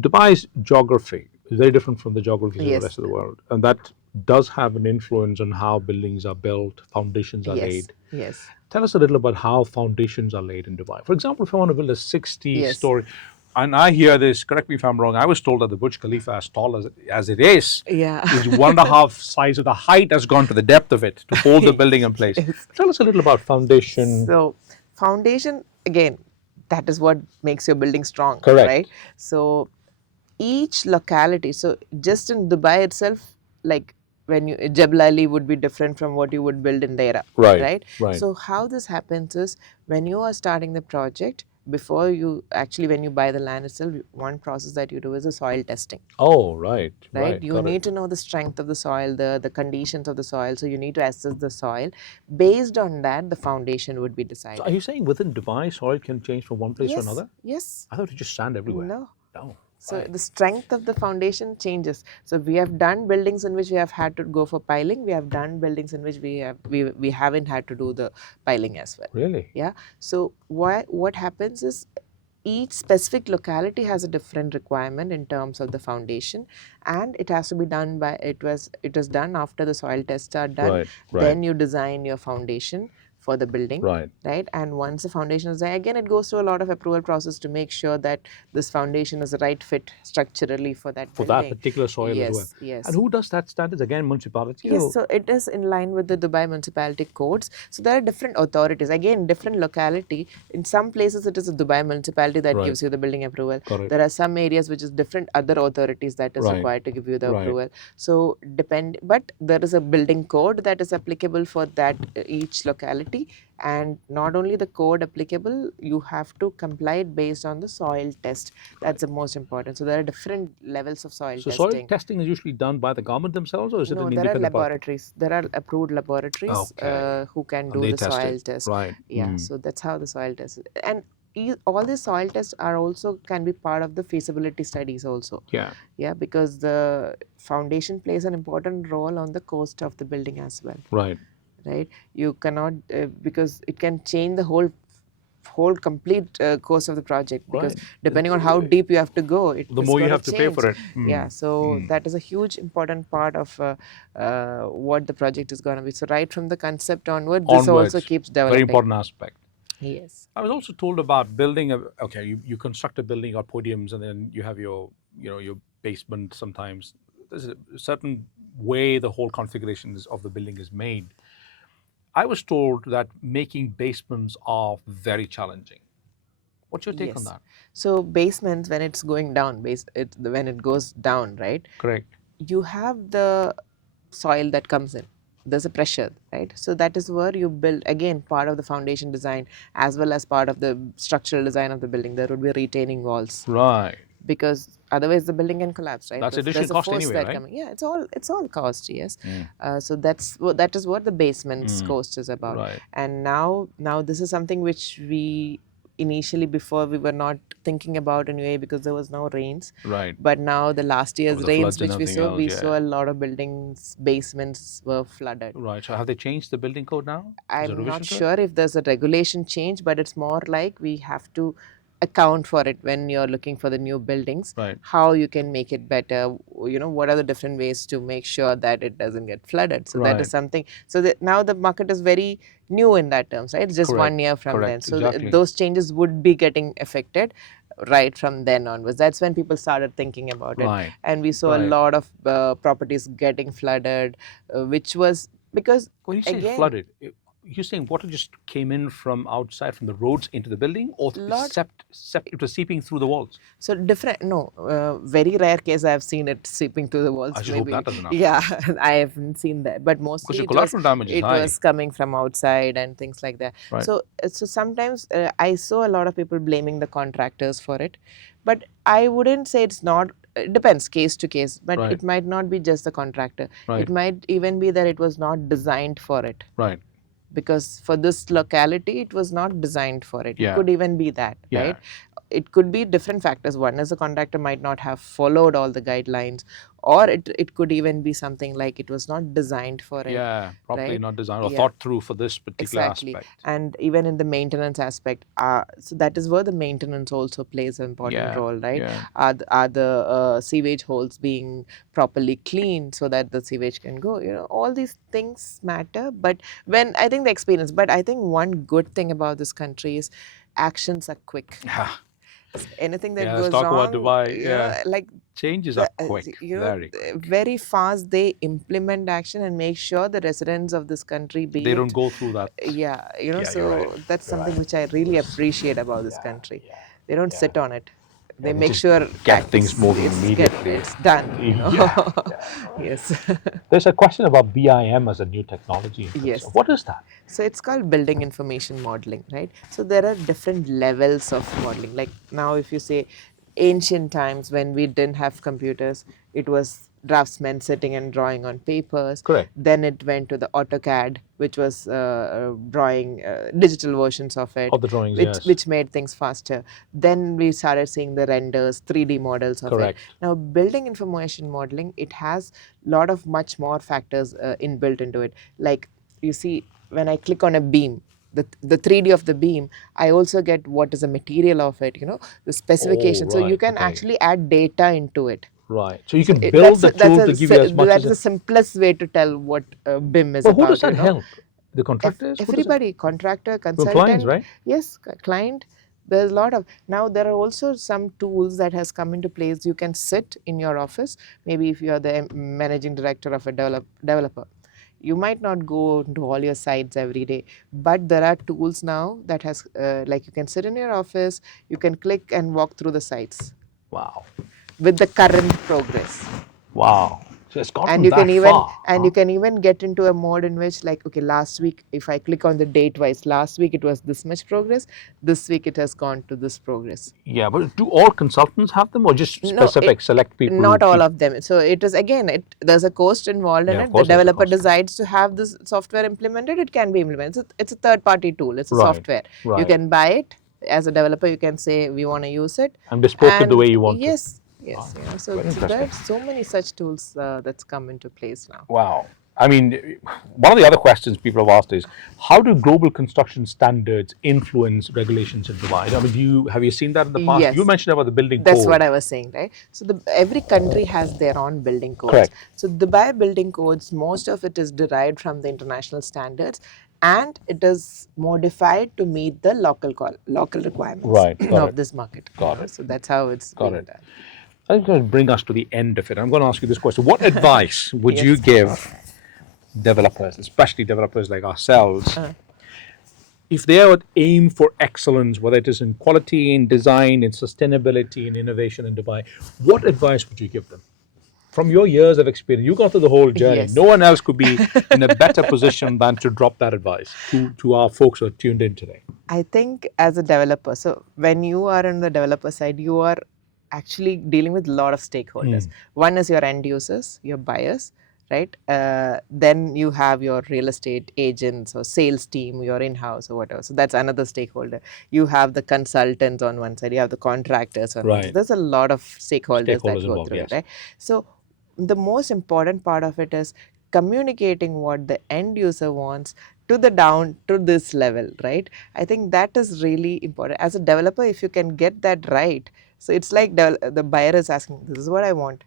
Dubai's geography is very different from the geographies of the Yes. rest of the world, and that does have an influence on how buildings are built, foundations are Yes. laid. Yes. Tell us a little about how foundations are laid in Dubai. For example, if I want to build a 60-story, Yes. and I hear this, correct me if I'm wrong, I was told that the Burj Khalifa, as tall as it is Yeah. 1.5 size of the height has gone to the depth of it to hold the building in place. Yes. Tell us a little about foundation. So foundation, again, that is what makes your building strong. Correct. Right? So each locality, so just in Dubai itself, like when you, Jebel Ali would be different from what you would build in Deira. Right. Right. So how this happens is, when you are starting the project, before you actually, when you buy the land itself, one process that you do is a soil testing. Oh, right. Right? You Got need it. to know the strength of the soil, the conditions of the soil. So you need to assess the soil. Based on that, the foundation would be decided. So are you saying within Dubai, soil can change from one place to Yes. another? Yes. I thought it just sand everywhere. No. No. So the strength of the foundation changes. So we have done buildings in which we have had to go for piling. We have done buildings in which we haven't had to do the piling as well. Really? Yeah. So what happens is, each specific locality has a different requirement in terms of the foundation, and it has to be done by, it was done after the soil tests are done. Right. Then you design your foundation for the building. Right. And once the foundation is there, again, it goes through a lot of approval process to make sure that this foundation is the right fit structurally for that For building. that particular soil Yes, as well. yes. And who does that standards? Again, municipality? Yes, so it is in line with the Dubai municipality codes. So there are different authorities, again, different locality. In some places, it is the Dubai municipality that gives you the building approval. There are some areas which is different other authorities that is required to give you the approval. So but there is a building code that is applicable for that each locality. And not only the code applicable, you have to comply it based on the soil test. That's the most important. So there are different levels of soil testing. So soil testing is usually done by the government themselves, or is it an there are independent body? laboratories. There are approved laboratories who can do the soil test. Right. Yeah. So that's how the soil test is. And all the soil tests are also can be part of the feasibility studies also. Yeah. Yeah, because the foundation plays an important role on the cost of the building as well. Right. Right. You cannot because it can change the whole whole complete course of the project, because Right. depending on how deep you have to go, it The is more you going have to to pay change. for it. Yeah, so that is a huge important part of what the project is going to be. So right from the concept onward, this also Onwards, keeps very developing. important aspect. Yes. I was also told about building a. Okay, you construct a building or podiums, and then you have your your basement. Sometimes there's a certain way the whole configuration of the building is made. I was told that making basements are very challenging. What's your take on Yes. that? So basements, when it's going down, when it goes down, right? Correct. You have the soil that comes in. There's a pressure, right? So that is where you build, again, part of the foundation design as well as part of the structural design of the building. There would be retaining walls, Right. because otherwise the building can collapse, right? That's additional There's a cost force anyway, that right? coming. Yeah, it's all cost. Yes. So that is what the basement's cost is about. Right. And now this is something which we initially, before, we were not thinking about anyway, because there was no rains. Right. But now the last year's the rains floods and which we everything saw, else, we yeah. saw a lot of buildings basements were flooded. Right. So have they changed the building code now? Is there I'm revision not to it? sure if there's a regulation change, but it's more like we have to account for it when you're looking for the new buildings. Right. How you can make it better, what are the different ways to make sure that it doesn't get flooded. So that is Right. something. So that now the market is very new in that terms, right? It's just Correct. 1 year from then. Correct. So Exactly. those changes would be getting affected right from then onwards. That's when people started thinking about it. Right. And we saw a Right. lot of properties getting flooded, which was because, When you say again, flooded, you're saying water just came in from outside, from the roads into the building, or it was seeping through the walls? so different. No, very rare case I have seen it seeping through the walls. I just hope that doesn't happen. Yeah, I haven't seen that, but mostly Because your collateral damage is it high. was coming from outside and things like that. Right. So sometimes I saw a lot of people blaming the contractors for it, but I wouldn't say it's not. It depends case to case, but Right. it might not be just the contractor. Right. It might even be that it was not designed for it. Right. Because for this locality, it was not designed for it. Yeah. It could even be that, Yeah. right? It could be different factors. One is the contractor might not have followed all the guidelines, or it could even be something like it was not designed for it. Yeah. Properly right? not designed or Yeah. thought through for this particular Exactly. aspect. And even in the maintenance aspect, so that is where the maintenance also plays an important Yeah. role, right? Yeah. Are the sewage holes being properly cleaned so that the sewage can go? All these things matter. But when I think the experience, but I think one good thing about this country is actions are quick. Anything that Yeah, goes let's talk wrong, about Dubai. Yeah. like Changes are quick. Very quick. very fast they implement action and make sure the residents of this country They don't go through that. Yeah, Yeah, so you're right. that's something which I really appreciate about this country. They don't sit on it. They they make just sure get things moving it's immediately. It's done. Yeah, Yes. There's a question about BIM as a new technology. Yes. What is that? So it's called building information modeling, right? So there are different levels of modeling. Like now, if you say ancient times when we didn't have computers, it was draftsmen sitting and drawing on papers. Correct. Then it went to the AutoCAD, which was drawing digital versions of it, Of the drawings, which, yes. which made things faster. Then we started seeing the renders, 3D models of Correct. it. Now, building information modeling, it has a lot of much more factors inbuilt into it. Like you see, when I click on a beam, the 3D of the beam, I also get what is the material of it, the specification. So you right, can okay. actually add data into it. Right. So you can It- build the that's a- tool that's to a give you as much That as is the simplest way to tell what BIM is But about. who does that you know. help? The contractors? Who does it- Everybody, contractor, consultant. clients, right? Yes, client. There's a lot of, now there are also some tools that has come into place. You can sit in your office, maybe if you are the managing director of a developer. You might not go to all your sites every day, but there are tools now that has, like you can sit in your office, you can click and walk through the sites Wow. with the current progress. Wow. So it's gotten And you that can even far. you can even get into a mode in which, like, okay, last week, if I click on the date wise, last week it was this much progress, this week it has gone to this progress. Yeah, but do all consultants have them or just specific select people? Not all of them. So it is, again, there's a cost involved in Yeah, it. of The course there's a developer cost. decides to have this software implemented, it can be implemented. It's a third party tool, it's a Right, software. You right. can buy it. As a developer, you can say we want to use it. And bespoke it the way you want yes, to. Yes, Wow, so very there are interesting. so many such tools that's come into place now. Wow. I mean, one of the other questions people have asked is, how do global construction standards influence regulations in Dubai? I mean, have you seen that in the past? You Yes, mentioned about the building that's what code. I was saying, right? So every country has their own building codes. Correct. So Dubai building codes, most of it is derived from the international standards, and it is modified to meet the local requirements Right. Got of it. this market. Got it. So that's how it's Got being it. done. I'm going to bring us to the end of it. I'm going to ask you this question. What advice would you Yes. give developers, especially developers like ourselves, if they would aim for excellence, whether it is in quality, in design, in sustainability, in innovation in Dubai, what advice would you give them? From your years of experience, you got through the whole journey. Yes. No one else could be in a better position than to drop that advice to our folks who are tuned in today. I think as a developer, so when you are on the developer side, you are actually dealing with a lot of stakeholders. One is your end users, your buyers, right? Then you have your real estate agents or sales team, your in-house or whatever. So that's another stakeholder. You have the consultants on one side, you have the contractors on one side. Right. There's a lot of stakeholders that Stakeholders go involved, through it, yes. right? So the most important part of it is communicating what the end user wants to the down to this level, right? I think that is really important as a developer. If you can get that right, so it's like the buyer is asking, this is what I want,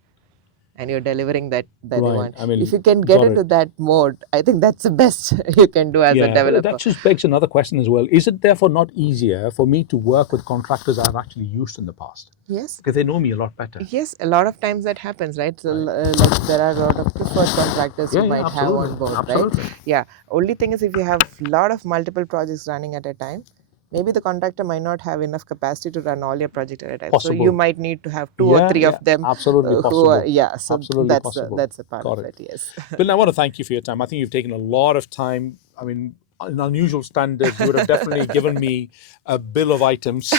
and you're delivering that you Right. want. I If mean, you can get got it. into that mode, I think that's the best you can do as a Yeah, but developer. that just begs another question as well. Is it therefore not easier for me to work with contractors I've actually used in the past? Yes. Because they know me a lot better. Yes, a lot of times that happens, right? So Right. like there are a lot of preferred contractors you Yeah, might have absolutely. on board, Absolutely. right? Yeah. Only thing is if you have a lot of multiple projects running at a time, maybe the contractor might not have enough capacity to run all your project at a time. So you Possible. might need to have two or Yeah, three yeah, of them absolutely who are, possible. yeah. So Absolutely possible. that's a part Got of it. it. Yes. Bill, I want to thank you for your time. I think you've taken a lot of time. I mean, in unusual standards, you would have definitely given me a bill of items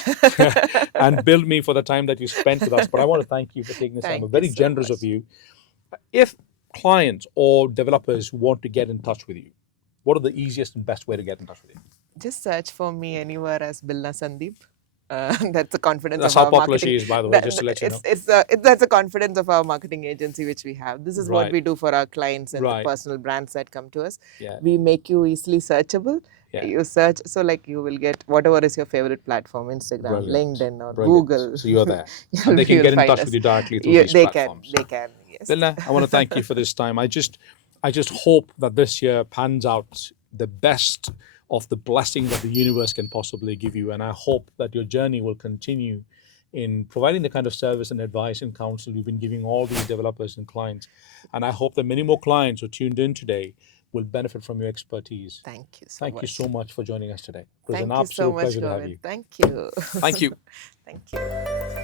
and billed me for the time that you spent with us. But I want to thank you for taking this time. Thank We're you very so generous much. of you. If clients or developers want to get in touch with you, what are the easiest and best way to get in touch with you? Just search for me anywhere as Bilna Sandeep. That's the confidence That's of how our popular marketing. she is, by the way, just to let you know. That's a confidence of our marketing agency which we have. This is what Right. we do for our clients and the Right. personal brands that come to us. Yeah. We make you easily searchable. Yeah. You search, so like you will get whatever is your favorite platform, Instagram, Brilliant. LinkedIn, or Brilliant. Google. So you're there. And they can You'll get in find touch us. with you directly through these They platforms. can, yes. Bilna, I want to thank you for this time. I just hope that this year pans out the best of the blessing that the universe can possibly give you. And I hope that your journey will continue in providing the kind of service and advice and counsel you've been giving all these developers and clients. And I hope that many more clients who tuned in today will benefit from your expertise. Thank you so Thank much. you so much for joining us today. It was Thank an you so absolute much, pleasure to have Maven. you. Thank you. Thank you. Thank you.